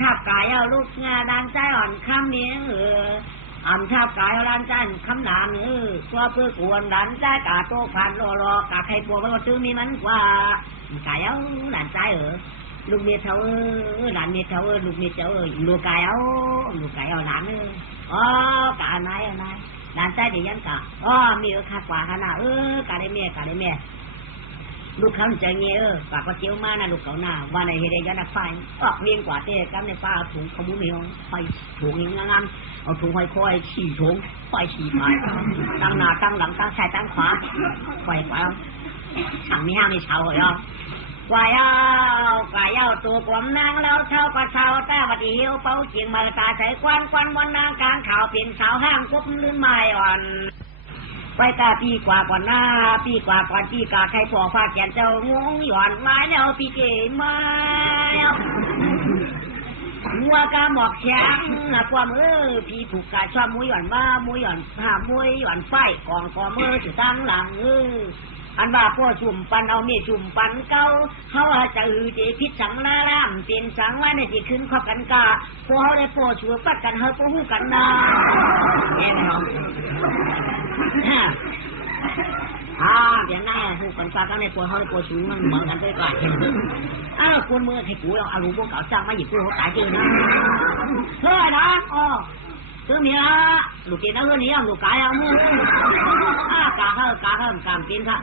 ทับกายเอาลูกงาหลานใจอ่อนคำเนี้ยทับกายเอาหลานใจคำหลานก็เพื่อกวนหลานใจกาโตผ่านรอกาใครปัวก็ซื้อมีมันกว่าไก่เอาหลานใจลูกเมียเท่าหลานเมียเท่าลูกเมียเท่าลูกไก่เอาหลานกานายเอานายหลานใจเดี๋ยวยันกะมีคักกว่าขนาดกาได้เมียลูกเขาใจเงี้ยปากก็เจียวมานะลูกเขาหน้าว่าในเฮเดยันไฟออกเวียงกว่าเต้กันในป้าถุงขมุนเหนียวไฟถุงงามเอาถุงห้อยคอยฉี่ถุงไฟฉี่ไฟตั้งหน้าตั้งหลังตั้งซ้ายตั้งขวาไฟกว่าช่างมีห้างมีเช่าเหรอกว่าเอาตัวกลมนางแล้วเท่ากับเท่าแต่วัดเหี่ยวเป้าเจียงมาตาใส่ควันวันนางกลางข่าวเป็นสาวห้างกุ๊บลื่นไม้อ่อนไปตาปีกว่าก่อนหน้าปีกว่าก่อนปีกาใครผัวฟ้าแก่นเจ้างงหย่อนไม้แล้วปีเก๋ไม้งัวกาหมอกแข็งความพี่ผูกกาชอบมุ้ยหย่อนบ้ามุ้ยหย่อนมุ้ยหย่อนไฟกองจุดตั้งหลังอันว่าพ่อชุ่มปันเอาเมียชุ่มปันเก่าเขาจะเจพิษสังลาล่ามเป็นสังไว้ในที่ขึ้นข้อกันกาพวกเขาได้พ่อชัวปัดกันเฮาพ่อหูกันนาเห็นไหมครับอย่างนั้นหูกันฟ้ากันในพ่อเขาได้พ่อชัวมันเหมือนกันด้วยกันควรมือให้กูเอาลูกพวกเก่าจ้างมาหยิบกูเขาตายจริงนะเฮ้ยนะซื้อเมียลูกกินแล้วเรื่องนี้ลูกกายเอามือกาเพิ่มกามกินค่ะ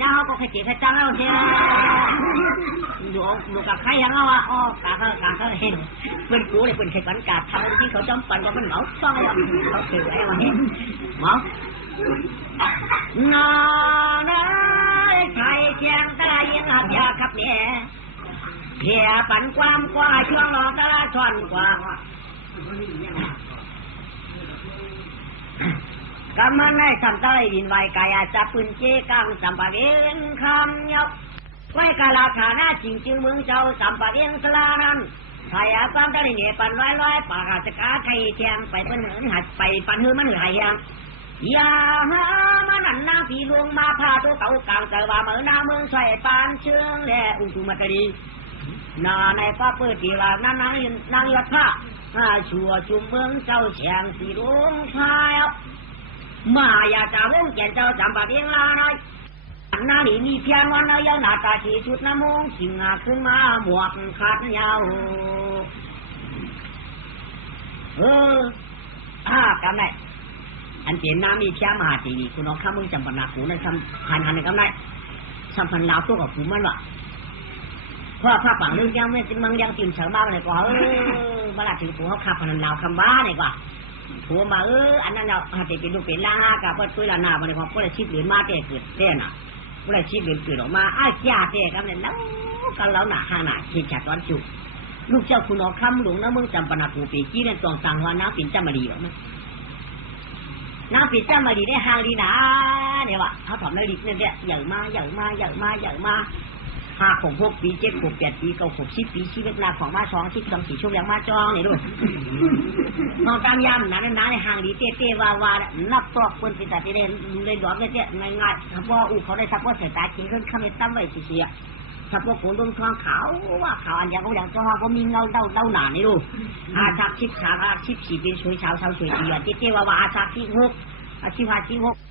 น้าเขาก็แค่เก็บแค่จังแล้วเชียวลูกกับใครยังเอากาเพิ่มเห็นเป็นกูเลยเป็นแค่กันกาทำที่เขาจำปันว่ามันเหมาซ่อยเขาถือไอ้วันนี้เหมานาไทยเชียงตะยังหักยาขับเนี่ยเพียปันความกว่าช่วงรอตะละชอนกว่ากำมันได้ทำได้ดินไว้กายจับปืนเจ๊กังสัมปะเรียงคำยกไว้กาลาฐานะจริงจึงเมืองเจ้าสัมปะเรียงสลานั้นไทยความได้เนี่ยปันร้อยปากอาจจะกาไทยเทียงไปเป็นหัดไปปันหื้อมันหายยังอย่าหามันนั่นนางผีลวงมาพาตัวเก่ากลางเจอว่าเมื่อนาเมืองใส่ปานเชื่องแหล่อุตุมาตรีนาในป้าเปิดทีละนางยศผ้าชัวจุ่มเมืองเจ้าแฉงสีดวงชายมาอย่าจะวงแก่เจ้าจำปาเดียงลาหน่อยหน้านี่มีเพียงวันยาวหน้าตาชีชุดน้ำมงสิงหาขึ้นมาหมวกขาดยาวกำไรอันเจนน้ามีเพียงมหาจีนีคุณน้องข้ามึงจำปนาหูในคำหันในกำไรสัมพันธ์ลาวตัวกับผมมันวะเพราะภาพฝั่งเรื่องยังไม่จริงมันยังจริงเฉยบ้าเลยกว่ามาละถึงผัวเขาขับพนันลาวคำบ้าเลยกว่าผัวมาอันนั้นเราหาเด็กเป็นลูกเป็นล่ากับว่าช่วยละนาวันนี้พอผู้ใดชีพเหลือมาเตะเกิดเต้น่ะผู้ใดชีพเหลือเกิดออกมาจ่าเตะกันเนี่ยแล้วกันแล้วหนาข้างหน้าขีดฉากตอนจุกลูกเจ้าคุณอคำหลวงนะมึงจำปนาปูปีกี้เนี่ยตองสังวาน้ำปิ่นจำมาดีหรอมั้ยน้ำปิ่นจำมาดีได้ห่างดีนะเนี่ยว่ะเขาถอดได้ดีเนี่ยใหญ่มา5-6 ปี7-8 ปี9-10 ปีชีวิตนาของมา2-12 4ชั่วโมงมาจองนี่ด้วยมองตามยามนั้นในห่างดีเต้ว่านับตอกคนเป็นแต่ที่เล่นดอกเนี่ยง่ายๆถ้าว่าเขาได้ทักว่าเสียตาจริงขึ้นคำนี้ตั้มไว้เสียถ้าว่าโขนลงทองขาวว่าขาวอันอย่างเขาอย่างก็ว่าเขามีเงาเดาหนานี่ดูอาชีพ4 ปีช่วยชาวช่วยดีเต้ว่าอาชีพที่6